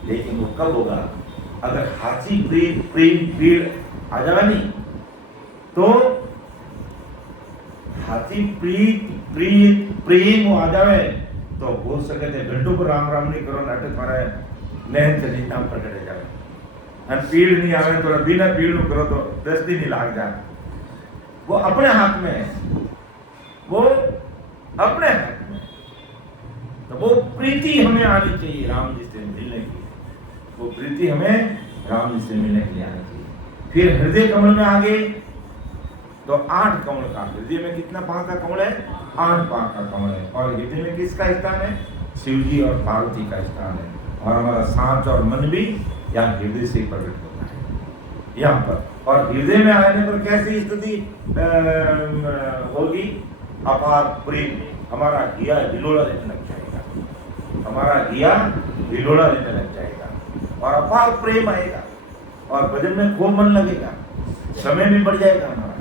लेकिन वो कब होगा, अगर हाथी प्रेम पीड़ आ जाएगा नहीं तो हाथी प्रेम वो आ जावे तो हो सके थे घंटों को राम राम नहीं करो नाटक मारा नहन चली नाम पकड़े जाए और पीड़ नहीं आवे तो बिना पीड़ नु करो तो 10 दिन ही लाग जाए। वो अपने हाथ में है, वो अपने हाथ में। तो वो प्रीति हमें आनी चाहिए राम जी से मिलने की, वो प्रीति हमें राम जी से मिलने के लिए आनी चाहिए। फिर हृदय कमल में आ गए तो 8 कमल का, हृदय में कितना पांव का कमल है, 8 पांव का कमल है। और हृदय में किसका स्थान है, शिव जी और पार्वती का स्थान है। और हमारा सांस और मन भी यहाँ हृदय से प्रकट होता है यहाँ पर। और हृदय में आने पर कैसी स्थिति होगी, अपार प्रेम, हमारा हिया हिलोड़ा देने लग जाएगा, हमारा हिया हिलोड़ा देने लग जाएगा और अपार प्रेम आएगा और भजन में खूब मन लगेगा, समय भी बढ़ जाएगा हमारा,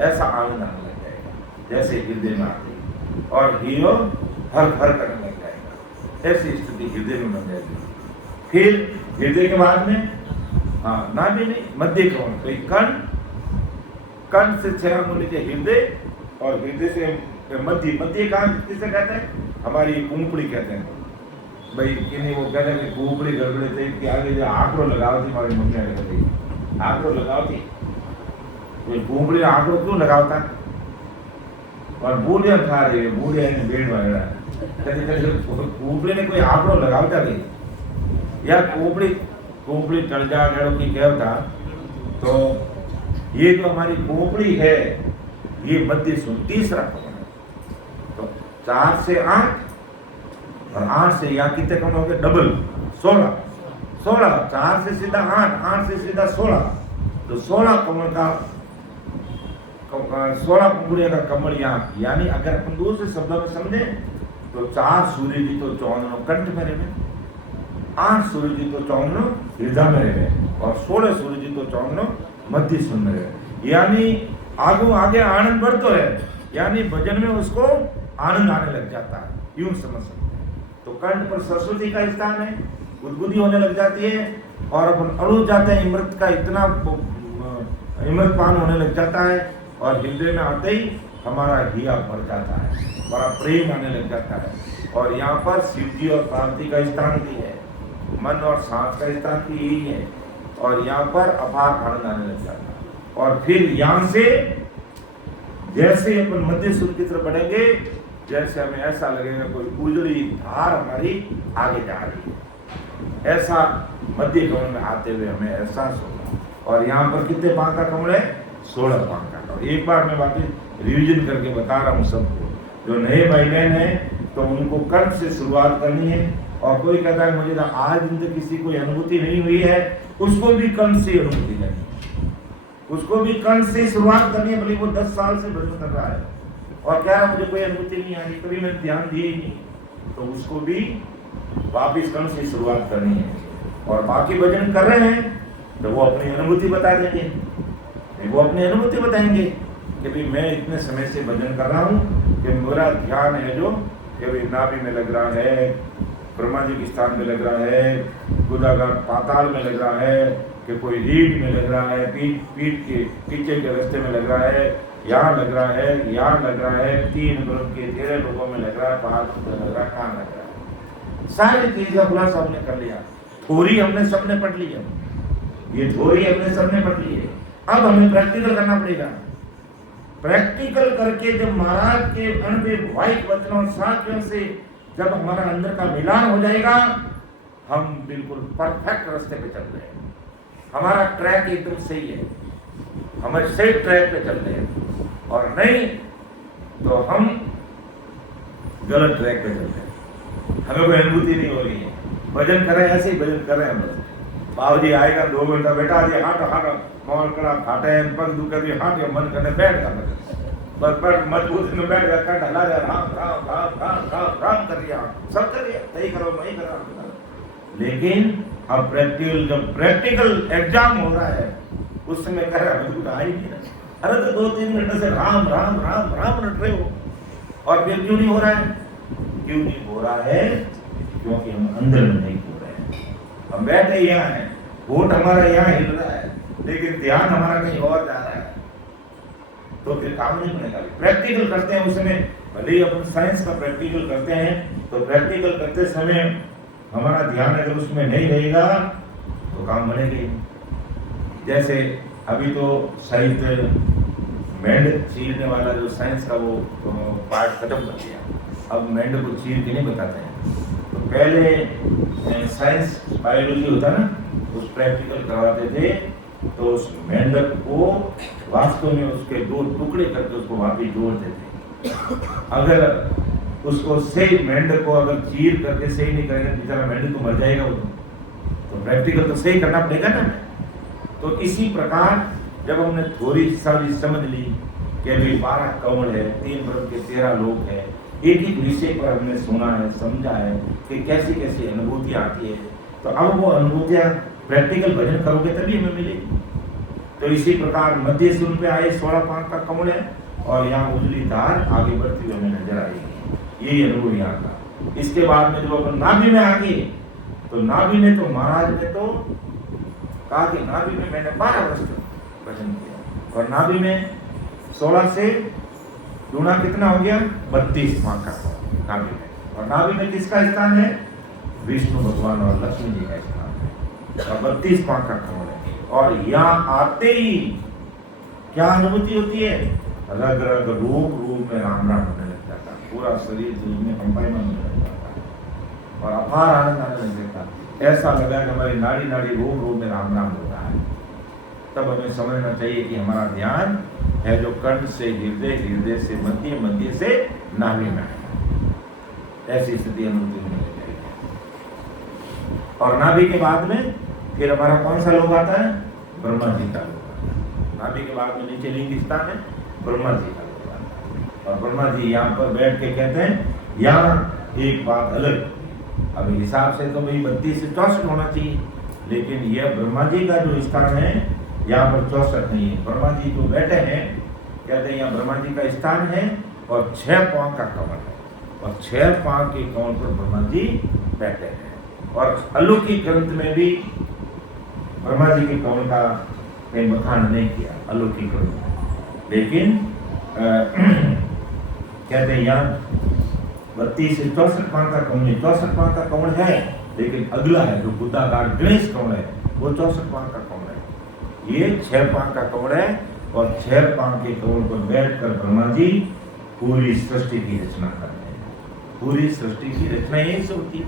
ऐसा आनंद आने लग जाएगा जैसे हृदय में आती और हियो हर हर करने लग जाएगा। ऐसी स्थिति हृदय में बन जाएगी। फिर हृदय के बाद में ना भी नहीं, मध्य कौन, तो कंठ से 6 अंगुली के हृदय और हृदय से मध्य कान किसे कहते हैं, हमारी कुंपड़ी कहते हैं भाई। किन्हीं वो कहते हैं कि कुंपड़ी गड़बड़े थे कि आगे जो आंकड़ो लगाओ थी, हमारी मम्मी ने कहती आंकड़ो लगाओ थी, कुंपड़ी आंकड़ो क्यों लगावता और बूढ़े खा रही है, बूढ़े बेड़ वगैरह कुंपड़ी ने कोई आंकड़ो लगावता नहीं या कुंपड़ी चढ़ जा गड़ो की कहता। तो ये जो हमारी कुंपड़ी है ये मध्य सुन तीसरा कमल है। तो 4 से 8 और 8 से यहाँ कितने कमल हो गए, डबल 16, 4 से सीधा 8 से सीधा 16, तो 16 कमल का 16 कुंपड़ियों का कमल यहाँ। यानी अगर अपन दूसरे शब्दों में समझे तो 4 सूर्य जी तो 54 कंठ में रहे, 8 सूर्य जी तो 54 हृदय में रहे और 16 सूर्य जी तो 54 मध्य सुन में रहे। यानी आगे आनंद बढ़ता है, यानी भजन में उसको आनंद आने लग जाता है, यूं समझ सकते हैं। तो कंठ पर सरस्वती का स्थान है, गुदगुदी होने लग जाती है और अपन अड़ू जाते हैं, अमृत का इतना अमृतपान होने लग जाता है और हृदय में आते ही हमारा हिया भर जाता है, बड़ा प्रेम आने लग जाता है। और यहाँ पर शिव जी और पार्वती का स्थान भी है, मन और सांस का स्थान भी यही है और यहाँ पर अपार आनंद आने लग जाता है। और फिर यहाँ से जैसे अपन मध्य सुर की तरफ बढ़ेंगे, जैसे हमें ऐसा लगेगा कोई उजड़ी धार हमारी आगे जा रही है, ऐसा मध्य कमल में आते हुए हमें एहसास होगा। और यहाँ पर कितने पांव का कमल है, 16 पांव का कमल। एक बार मैं बातें रिवीजन करके बता रहा हूँ सबको, जो नए भाई बहन हैं तो उनको कंठ से शुरुआत करनी है। और कोई कहता है मुझे तो आज दिन तक किसी को अनुभूति नहीं हुई है, उसको भी कंठ से अनुभूति करनी है, उसको भी कंठ से शुरुआत करनी है। भले वो 10 साल से भजन कर रहा है और कह रहा मुझे कोई अनुभूति नहीं आई, कभी मैंने ध्यान दिए ही नहीं, तो उसको भी वापिस कंठ से शुरुआत करनी है। और बाकी भजन कर रहे हैं तो वो अपनी अनुभूति बता देंगे, वो अपनी अनुभूति बताएंगे कि भाई मैं इतने समय से भजन कर रहा हूँ कि मेरा ध्यान है जो कि भाई नाभि में लग रहा है, ब्रह्मा जी के स्थान में लग रहा है, गुदागार पाताल में लग रहा है, कि कोई रीढ़ में लग रहा है, पीठ के पीछे के रास्ते में लग रहा है, यहाँ लग रहा है, यहाँ लग रहा है, 3 ब्रह्म के 13 लोगों में लग रहा है, पहाड़ में लग रहा है, कहाँ लग रहा है। सारी चीज का खुलासा हमने कर लिया, थ्योरी हमने सबने पढ़ ली है, ये थ्योरी हमने सबने पढ़ ली है। अब हमें प्रैक्टिकल करना पड़ेगा। प्रैक्टिकल करके जब महाराज के अनुभवाहिक वचनों और साथियों से जब हमारा अंदर का मिलान हो जाएगा, हम बिल्कुल परफेक्ट रास्ते पे चल रहे हैं, हमारा ट्रैक एकदम सही है, हम सही ट्रैक पे चल रहे हैं, और नहीं तो हम गलत ट्रैक पे चल रहे हैं, हमें कोई अनुभूति नहीं हो रही है। भजन कर रहे हैं, ऐसे ही भजन कर रहे हैं बस। बाबू जी आएगा 2 घंटा बैठा दिया, हाँ मौल कड़ा फाटे पग दुखे भी हाँ मन करने बैठ कर बस पर मजबूत में बैठ गया, ढला जा राम राम राम राम राम राम कर दिया, सब कर दिया, सही करो मैं ही कर रहा हूँ। लेकिन अब प्रैक्टिकल एग्जाम हो रहा है, उस समय कह रहा है कुछ आ ही नहीं रहा। अरे तो 2-3 घंटे से राम राम राम राम रट रहे हो, और फिर क्यों नहीं हो रहा है? क्यों नहीं हो रहा है? क्योंकि हम अंदर में नहीं हो रहे हैं। हम बैठे यहाँ हैं, होठ हमारा यहाँ हिल रहा है, लेकिन ध्यान हमारा कहीं और जा रहा है, तो फिर काम नहीं बनेगा। प्रैक्टिकल करते हैं उसमें, भले ही अपन साइंस का प्रैक्टिकल करते हैं, तो प्रैक्टिकल करते समय हमारा ध्यान अगर उसमें नहीं रहेगा तो काम बनेगा ही। जैसे अभी तो साहित्य मेंढ चीरने वाला जो साइंस का वो पार्ट खत्म कर दिया, अब मेंढ को चीर के नहीं बताते हैं। तो पहले साइंस बायोलॉजी होता ना, उस प्रैक्टिकल करवाते थे, तो उस मेंढक को वास्तव में उसके 2 टुकड़े करके उसको वापिस जोड़ देते। अगर उसको सही मेंढक को अगर चीर करके सही नहीं करेंगे, बेचारा मेंढक तो मर जाएगा वो, तो प्रैक्टिकल तो सही करना पड़ेगा ना। तो इसी प्रकार जब हमने थोड़ी सारी समझ ली कि अभी 12 कवल है, 3 ब्रह्म के 13 लोक है, एक विषय पर हमने सुना है, समझा है कि कैसी कैसी अनुभूति आती है, तो अब वो अनुभूतियाँ प्रैक्टिकल भजन करोगे तभी हमें मिलेगी। तो इसी प्रकार मध्य सुन पे आए 16 पांच का कमल है, और यहाँ उजली धार आगे बढ़ती हुई हमें नजर आएगी, यही अनुभव यहाँ का। इसके बाद में जब अपन नाभि में आ गए, तो नाभि ने तो महाराज ने तो कहा कि नाभि में मैंने 12 वर्ष भजन किया, और नाभि में 16 से गुणा कितना हो गया? 32 पांच का नाभि में। और नाभि में किसका स्थान है? विष्णु भगवान और लक्ष्मी जी का स्थान है, और 32 पांच का कमल है। और यहाँ आते ही क्या अनुभूति होती है? रग रग रूप रूप में राम राम होने लग जाता, पूरा शरीर में कंपायमान होने लग जाता, और अपार आनंद आने लग जाता। ऐसा लगा कि हमारी नाड़ी नाड़ी रूप रूप में राम राम हो रहा है। तब हमें समझना चाहिए कि हमारा ध्यान है जो कंठ से हृदय, हृदय से मध्य, मध्य से नाभि में है। ऐसी स्थिति अनुभूति होने लग जाएगी। और नाभि के बाद में फिर हमारा कौन सा लोग आता है? ब्रह्मा जी का लोग आता है। नाभि के बाद में नीचे लिंग स्थान है, ब्रह्मा जी का लोग आता है। और ब्रह्मा जी यहाँ पर बैठ के कहते हैं, यहाँ एक बात अलग, अब हिसाब से तो भाई 32 से 64 होना चाहिए, लेकिन यह ब्रह्मा जी का जो स्थान है यहाँ पर 64 नहीं है। ब्रह्मा जी जो बैठे हैं, कहते हैं यहाँ ब्रह्मा जी का स्थान है, और 6 पांव का कमल है, और 6 पांव के कमल पर ब्रह्मा जी बैठे हैं। और अलौकिक ग्रंथ में भी ब्रह्मा जी के कमल का कहीं बखान नहीं किया अलौकिक ग्रंथ में, लेकिन कहते हैं यहाँ 32 से 64 पांव का कमल, 64 पांव का कमल है, लेकिन अगला है जो बुद्धाकार गणेश कमल है, वो 64 पांव का कमल है। ये 6 पांव का कमल है, और 6 पांव के कमल पर बैठकर ब्रह्मा जी पूरी सृष्टि की रचना करते हैं। पूरी सृष्टि की रचना यहीं से होती है।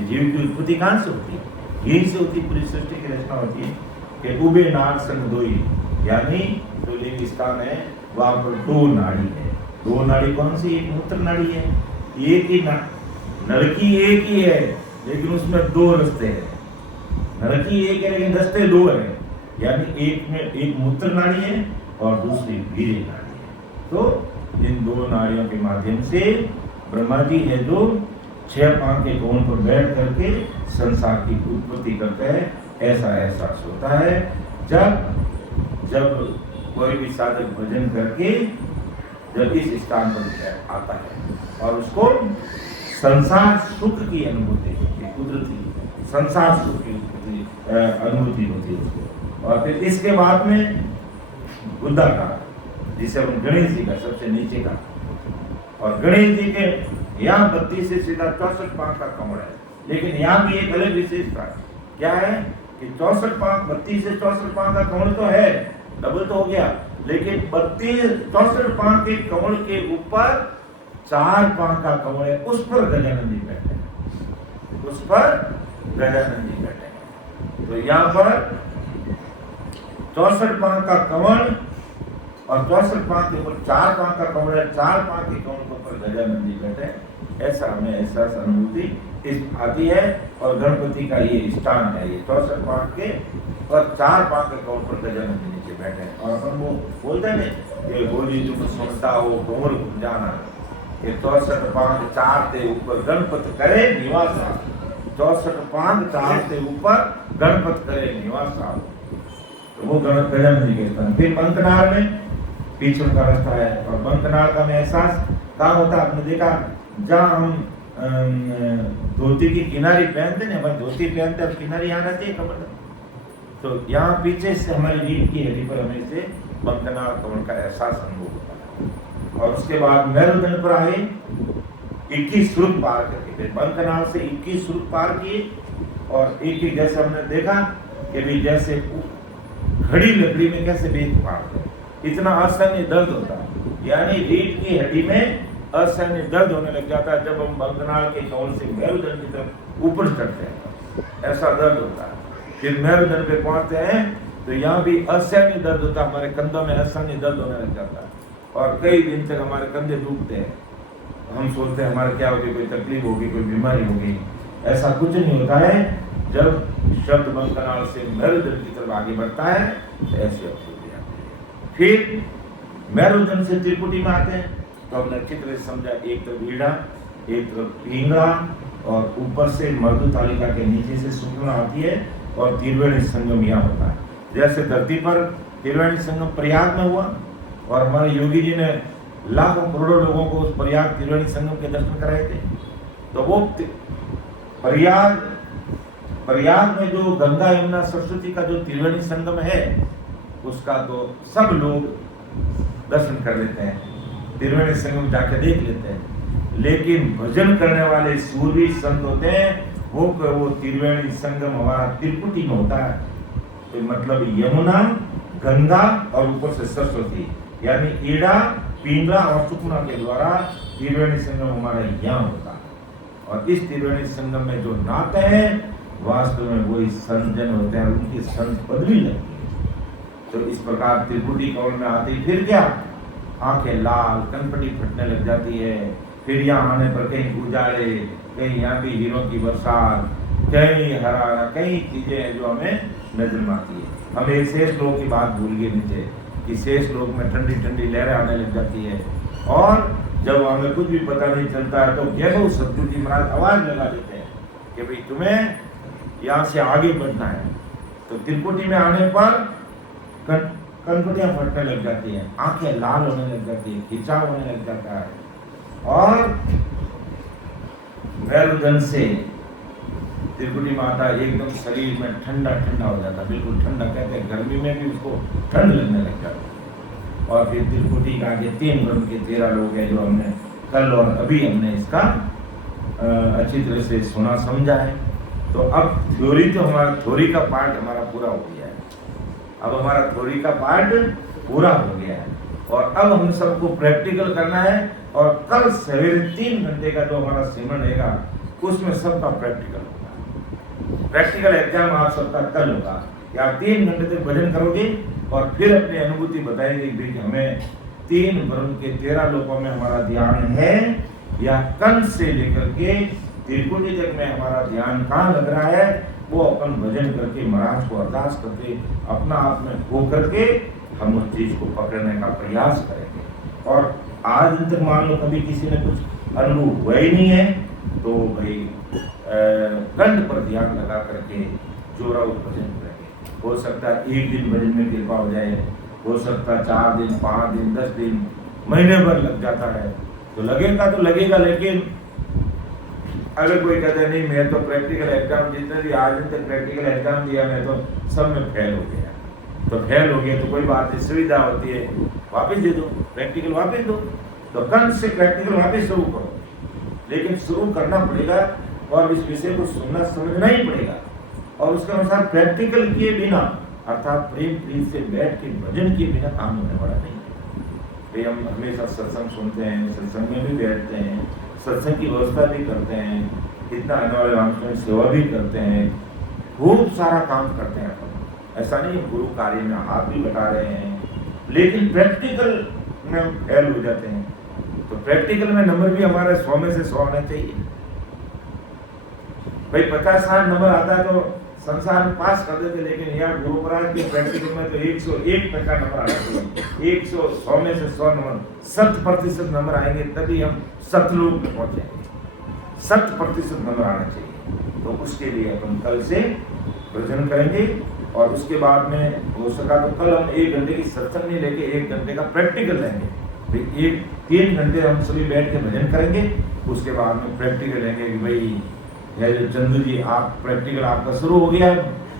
जीव की उत्पत्ति कहाँ से होती है? यहीं से होती, पूरी सृष्टि की रचना होती है कि उबे नाग संग दोई, यानी जो लिंग स्थान है वहां पर 2 नाड़ी है। 2 नाड़ी कौन सी? एक मूत्र नाड़ी है, एक ही नलकी एक ही है, लेकिन उसमें 2 रास्ते हैं। नलकी एक है लेकिन रास्ते 2 है, यानी एक में एक मूत्र नाड़ी है और दूसरी वीर्य नाड़ी है। तो इन 2 नाड़ियों के माध्यम से ब्रह्मा जी है जो 6 पांव के कोण पर बैठ करके संसार की उत्पत्ति करते हैं, ऐसा एहसास होता है जब जब कोई भी साधक भजन करके जब इस स्थान पर आता है और उसको संसार सुख की अनुभूति होती है, कुदरती संसार सुख की अनुभूति होती है उसको। और फिर इसके बाद में बुद्धा का, जिसे हम गणेश जी का सबसे नीचे का, और गणेश जी के यहाँ 32 से सीधा 64 पांव का कमल है, लेकिन यहाँ भी एक अलग विशेषता क्या है कि 64 पांव 32 से 64 पांव का कमल तो है, डबल तो हो गया, लेकिन 64 पांव के कमल के ऊपर 4 पांव का कमल है, उस पर गजानन जी बैठे हैं, उस पर गजानन जी बैठे हैं। तो यहाँ पर 64 पांव का कमल और 64 पांव के ऊपर 4 पांव का कमल है, 4 पांव के कमल के ऊपर गजानन जी बैठे हैं। ऐसा हमें एहसास अनुभूति आती है। और गणपति का ये स्थान है, ये 64 पांव के और 4 पांव के कमल पर गजानन जी नीचे बैठे हैं। और अपन वो बोलते हैं ना, ये बोली तुम सुनता हो कमल जाना, ये 64 पांव 4 के ऊपर गणपत करे निवास, 64 पांव 4 के ऊपर गणपत करे निवास, तो वो गजानन जी के स्थान। फिर बंकनाल में पीछे का रास्ता है, और बंकनाल का में एहसास कहाँ होता है, आपने देखा जहाँ हम धोती की किनारी पहनते ना, बस धोती पहनते और किनारी यहाँ रहती है कमर, तो यहाँ पीछे से हमारी रीढ़ की हड्डी पर हमें से बंकनाल कमल का एहसास अनुभव होता है। और उसके बाद मेरुदंड पर आए, 21 सुरंग पार करके, फिर बंकनाल से 21 सुरंग पार किए, और एक जैसे हमने देखा कि भी जैसे खड़ी लकड़ी में कैसे बेच पार, इतना असहनीय दर्द होता है, यानी रीढ़ की हड्डी में असहनीय दर्द होने लग जाता है जब हम बंकनाल के कमल से मेरुदंड की तरफ ऊपर चढ़ते हैं, ऐसा दर्द होता है। फिर मेरुदंड पे पहुंचते हैं तो यहाँ भी असहनीय दर्द होता है, हमारे कंधों में असहनीय दर्द होने लग जाता है, और कई दिन तक हमारे कंधे दुखते हैं, हम सोचते हैं हमारे क्या होगी, कोई तकलीफ होगी, कोई बीमारी होगी। ऐसा कुछ नहीं होता है। जब शब्द बंकनाल से मेरुदंड की तरफ आगे बढ़ता है तो ऐसी अनुभूति आती है। फिर मेरुदंड से त्रिपुटी में आते हैं तो हमने चित्र समझा, एक तरफ ईड़ा, एक तरफ पिंगला, और ऊपर से मर्दु तालिका के नीचे से सुखना आती है, और त्रिवेणी संगम यहाँ होता है। जैसे धरती पर त्रिवेणी संगम प्रयाग में हुआ, और हमारे योगी जी ने लाखों करोड़ों लोगों को उस प्रयाग त्रिवेणी संगम के दर्शन कराए थे। तो वो प्रयाग में जो गंगा यमुना सरस्वती का जो त्रिवेणी संगम है, उसका तो सब लोग दर्शन कर लेते हैं, त्रिवेणी संगम जाकर देख लेते हैं, लेकिन भजन करने वाले सूरवी संत होते हैं वो त्रिवेणी संगम हमारा त्रिपुटी में होता है। तो मतलब यमुना, गंगा और ऊपर से सरस्वती, यानी ईड़ा, पिंगला और सुखना के द्वारा त्रिवेणी संगम हमारा यहाँ होता है। और इस त्रिवेणी संगम में जो नहाते हैं वास्तव में वही संत जन होते हैं, उनकी संत पदवी लगती है। तो इस प्रकार त्रिपुटी कौल में आती, फिर क्या आंखें लाल, कनपटी फटने लग जाती है। फिर यहाँ आने पर कहीं उजाले, कहीं यहाँ भी हीरों की बरसात, कहीं हरा, कई चीजें हैं जो हमें नजर में आती है। हम एक शेष लोक की बात भूल गए नीचे, कि शेष लोक में ठंडी ठंडी लहरें आने लग जाती है, और जब हमें कुछ भी पता नहीं चलता है तो जैसे सतगुरु जी महाराज आवाज लगा देते हैं कि भाई तुम्हें यहाँ से आगे बढ़ना है। तो त्रिपुटी में आने पर कनपटियां फटने लग जाती हैं, आंखें लाल होने लग जाती है, खिंचाव होने लग जाता है, और मेरुदंड से त्रिपुटी माता एकदम शरीर में ठंडा ठंडा हो जाता, बिल्कुल ठंडा, कहते हैं गर्मी में भी उसको ठंड लगने लग जाती है। और फिर त्रिपुटी का आगे 3 ब्रह्म के 13 लोग हैं, जो हमने कल और अभी हमने इसका अच्छी तरह से सुना समझा है। तो अब थ्योरी तो हमारा थ्योरी का पार्ट हमारा पूरा हो गया है, अब हमारा थ्योरी का पार्ट पूरा हो गया है, और अब हम सबको प्रैक्टिकल करना है। और कल सवेरे 3 घंटे का जो हमारा सेशन रहेगा उसमें सबका प्रैक्टिकल होगा। प्रैक्टिकल एग्जाम आप सबका कल होगा, या 3 घंटे तक भजन करोगे और फिर अपनी अनुभूति बताएंगे कि हमें 3 ब्रह्म के 13 लोकों में हमारा ध्यान है, या कल से लेकर के त्रिपुटी तक में हमारा ध्यान कहाँ लग रहा है, वो अपन भजन करके महाराज को अरदास करके अपना आप में हो करके हम उस चीज को पकड़ने का प्रयास करेंगे। और आज तक मान लो कभी किसी ने कुछ अनुभव हुआ ही नहीं है, तो भाई कंठ पर ध्यान लगा करके जोरा भजन करेंगे। हो सकता है एक दिन भजन में कृपा हो जाए, हो सकता है 4 दिन, 5 दिन, 10 दिन, महीने भर लग जाता है। तो लगेगा, लेकिन अगर कोई कहता है नहीं मैं तो प्रैक्टिकल एग्जाम जितने भी आज दिन तक प्रैक्टिकल एग्जाम दिया मैं तो सब में फेल हो गया, तो फेल हो गया तो कोई बात नहीं, सुविधा होती है वापस दे दो, प्रैक्टिकल वापस दो, तो कल से प्रैक्टिकल वापस शुरू करो। लेकिन शुरू करना पड़ेगा और इस विषय को सुनना समझना ही पड़ेगा, और उसके अनुसार प्रैक्टिकल किए बिना अर्थात प्रेम प्रीत से बैठ के भजन किए बिना काम होने वाला नहीं है। भाई हम हमेशा सत्संग सुनते हैं, सत्संग में भी बैठते हैं, सत्संग की व्यवस्था भी करते हैं, इतना आने वाले रामचंद्र सेवा भी करते हैं, खूब सारा काम करते हैं अपन। ऐसा नहीं गुरु कार्य में हाथ भी बटा रहे हैं, लेकिन प्रैक्टिकल में फेल हो जाते हैं। तो प्रैक्टिकल में नंबर भी हमारे 100 में से 100 आना चाहिए। भाई 50-60 नंबर आता है तो संसार में पास कर देते, लेकिन यहाँ गुरु महाराज के प्रैक्टिकल में तो 101% नंबर आना चाहिए। 100 में से 100 नंबर, 100% नंबर आएंगे तभी हम सतलोक में पहुंचेंगे। 100% नंबर आना चाहिए। तो उसके लिए अपन कल से भजन करेंगे, और उसके बाद में हो सका तो कल हम 1 घंटे की सत्संग नहीं लेके 1 घंटे का प्रैक्टिकल लेंगे। 3 घंटे हम सभी बैठ के भजन करेंगे, उसके बाद में प्रैक्टिकल लेंगे कि भाई जो चंदू जी आप प्रैक्टिकल आपका शुरू हो गया,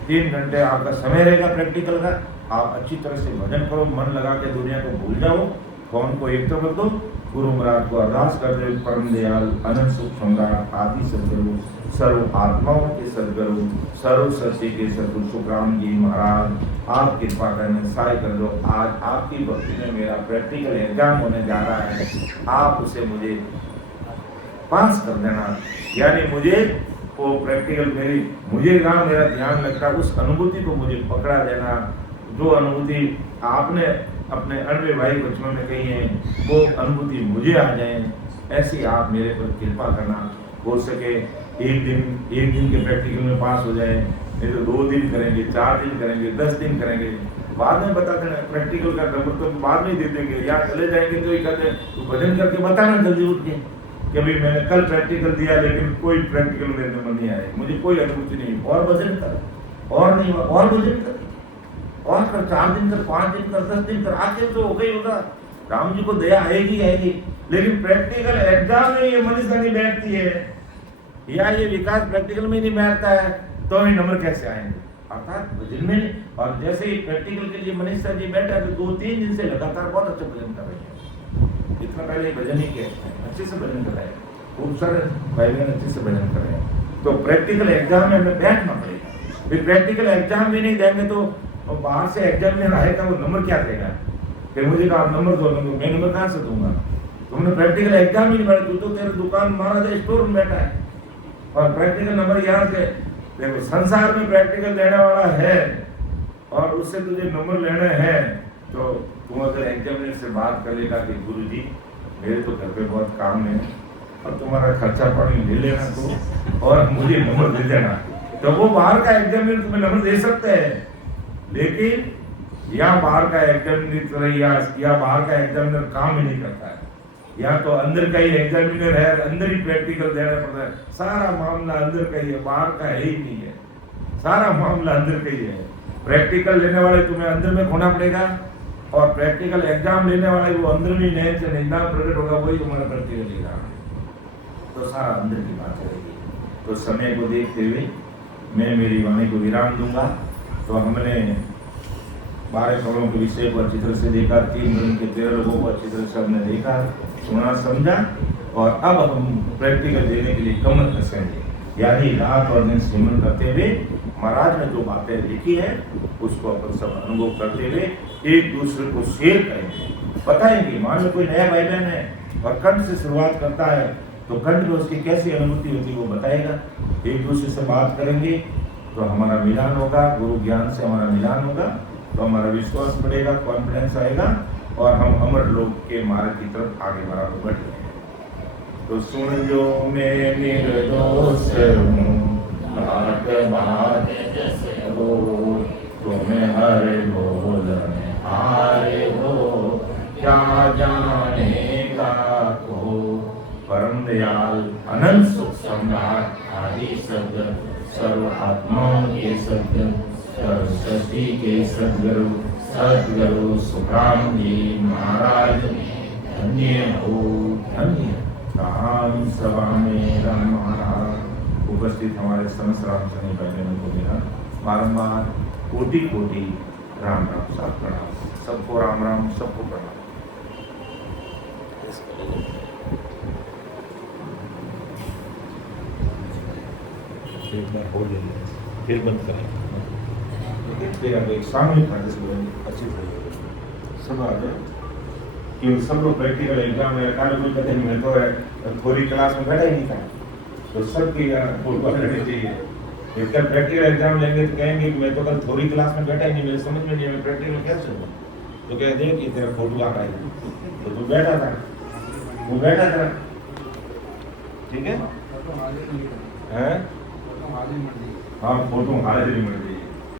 3 घंटे आपका समय रहेगा प्रैक्टिकल का, आप अच्छी तरह से भजन करो, मन लगा के दुनिया को भूल जाओ, फोन को एक तरफ दो, गुरु महाराज को अरदास कर दे, परम दयाल अनंत सुख सम्राट आदि सदगुरु सर्व आत्माओं के सदगुरु सर्व सत्य के सदगुरु सुखराम जी महाराज आप कृपा करने सहाय कर दो। आज आपकी भक्ति में मेरा प्रैक्टिकल एग्जाम होने जा रहा है, आप उसे मुझे पास कर देना, यानी मुझे वो प्रैक्टिकल मुझे जहाँ मेरा ध्यान लगता है उस अनुभूति को मुझे पकड़ा देना। जो अनुभूति आपने अपने अन्य भाई बच्चों में कही है वो अनुभूति मुझे आ जाए, ऐसी आप मेरे पर कृपा करना। हो सके एक दिन के प्रैक्टिकल में पास हो जाए, नहीं तो 2 दिन करेंगे, 4 दिन करेंगे, 10 दिन करेंगे, बाद में बता देना। प्रैक्टिकल का नंबर तो बाद में दे देंगे, यहाँ चले जाएंगे तो ये कहते हैं तो भजन करके बताना जल्दी उठ के कि भाई मैंने कल प्रैक्टिकल दिया लेकिन कोई प्रैक्टिकल मेरे नंबर नहीं आए, मुझे कोई अनुभूति नहीं। और भजन कर, और नहीं हुआ और भजन कर, और कर, 4 दिन कर, 5 दिन कर, 10 दिन कर, आखिर तो हो गई होगा। राम जी को दया आएगी, लेकिन प्रैक्टिकल एग्जाम में ये मनीषा नहीं बैठती है, या ये विकास प्रैक्टिकल में नहीं बैठता है, तो ये नंबर कैसे आएंगे? अर्थात भजन में। और जैसे ही प्रैक्टिकल के लिए मनीषा जी बैठा है तो 2-3 दिन से लगातार बहुत अच्छा भजन कर रहे हैं। इतना पहले भजन ही किया, अच्छे से भजन कर रहे हैं, खूब सारे भाई बहन अच्छे से भजन कर रहे हैं। तो प्रैक्टिकल एग्जाम में हमें बैठना पड़ेगा। फिर प्रैक्टिकल एग्जाम भी नहीं देंगे तो बाहर से एग्जामिनर आएगा, वो नंबर क्या देगा? फिर मुझे कहा नंबर दो, मैं नंबर कहाँ से दूंगा? तुमने प्रैक्टिकल एग्जाम ही नहीं बैठा, तू तो तेरे दुकान महाराजा स्टोर में बैठा है, और प्रैक्टिकल नंबर यहाँ से देखो। संसार में प्रैक्टिकल देने वाला है और उससे तुझे नंबर लेना है, तो तुम अगर एग्जामिनर से बात कर लेगा कि गुरुजी मेरे तो घर पे बहुत काम है और तुम्हारा खर्चा पानी ले लेना तो, और मुझे नंबर दे देना, तो वो बाहर का एग्जामिनर तुम्हें नंबर दे सकते हैं। लेकिन यहाँ बाहर का एग्जामिनर या बाहर का एग्जामिनर काम ही नहीं करता है, यहाँ तो अंदर का ही एग्जामिनर है, अंदर ही प्रैक्टिकल देना पड़ता है। सारा मामला अंदर का ही है, बाहर का है ही नहीं है, सारा मामला अंदर का ही है। प्रैक्टिकल लेने वाले तुम्हें अंदर में खोना पड़ेगा, और प्रैक्टिकल एग्जाम लेने वाला वो अंदर में नए से निदान प्रकट होगा, वही तुम्हारा प्रैक्टिकल लेगा, तो सारा अंदर की बात रहेगी। तो समय को देखते हुए मैं मेरी वाणी को विराम दूंगा। तो हमने 12 करोड़ के विषय को अच्छी तरह से देखा, 3 दिन के 13 लोगों को अच्छी तरह से हमने देखा, सुना, समझा, और अब हम प्रैक्टिकल देने के लिए कमर कसेंगे, यानी रात और दिन सिमरन करते हुए महाराज ने जो बातें लिखी है उसको अपन सब अनुभव करते हुए एक दूसरे को शेयर करेंगे, बताएंगे। मान लो कोई नया भाई बहन है और कंठ से शुरुआत करता है तो कंठ में उसकी कैसी अनुभूति होती है वो बताएगा, एक दूसरे से बात करेंगे तो हमारा मिलान होगा, गुरु ज्ञान से हमारा मिलान होगा, तो हमारा विश्वास बढ़ेगा, कॉन्फिडेंस आएगा, और हम अमर लोक के मार्ग की तरफ आगे बढ़ेंगे। तो सुन जो मैं निर्दोष हूँ, बात बात हो, तुम्हें हर बोल में हारे हो, क्या जानेगा को। परम दयाल अनंत सुख सम्राट आदि सद सर्व आत्माओं के सत्यम सरस्वती के सद्गुरु सुखराम जी महाराज धन्य हो धन्य। राम सभा में राम महाराज उपस्थित हमारे समस्त राम सैनिक भाइयों को मेरा बारंबार कोटि कोटि राम राम साथ प्रणाम। सबको राम राम, सबको प्रणाम। एक बार और ले लें, फिर बंद करें। फिर अब एक सामूहिक खाते से अच्छी तरह सब आ जाए, क्योंकि सब लोग प्रैक्टिकल एग्जाम में काले कोई कहते नहीं, मैं तो थोड़ी क्लास में बैठा ही नहीं था, तो सबकी फोटो रहनी चाहिए। एक कल प्रैक्टिकल एग्जाम लेंगे तो कहेंगे कि मैं तो कल थोड़ी क्लास में बैठा ही नहीं, मेरे समझ में नहीं है मैं प्रैक्टिकल में कैसे हूँ। तो कहते हैं कि तेरा फोटो आ रहा है, तो तू बैठा था, वो बैठा था, ठीक है। हैं? हाँ, फोटो हाजिरी मिल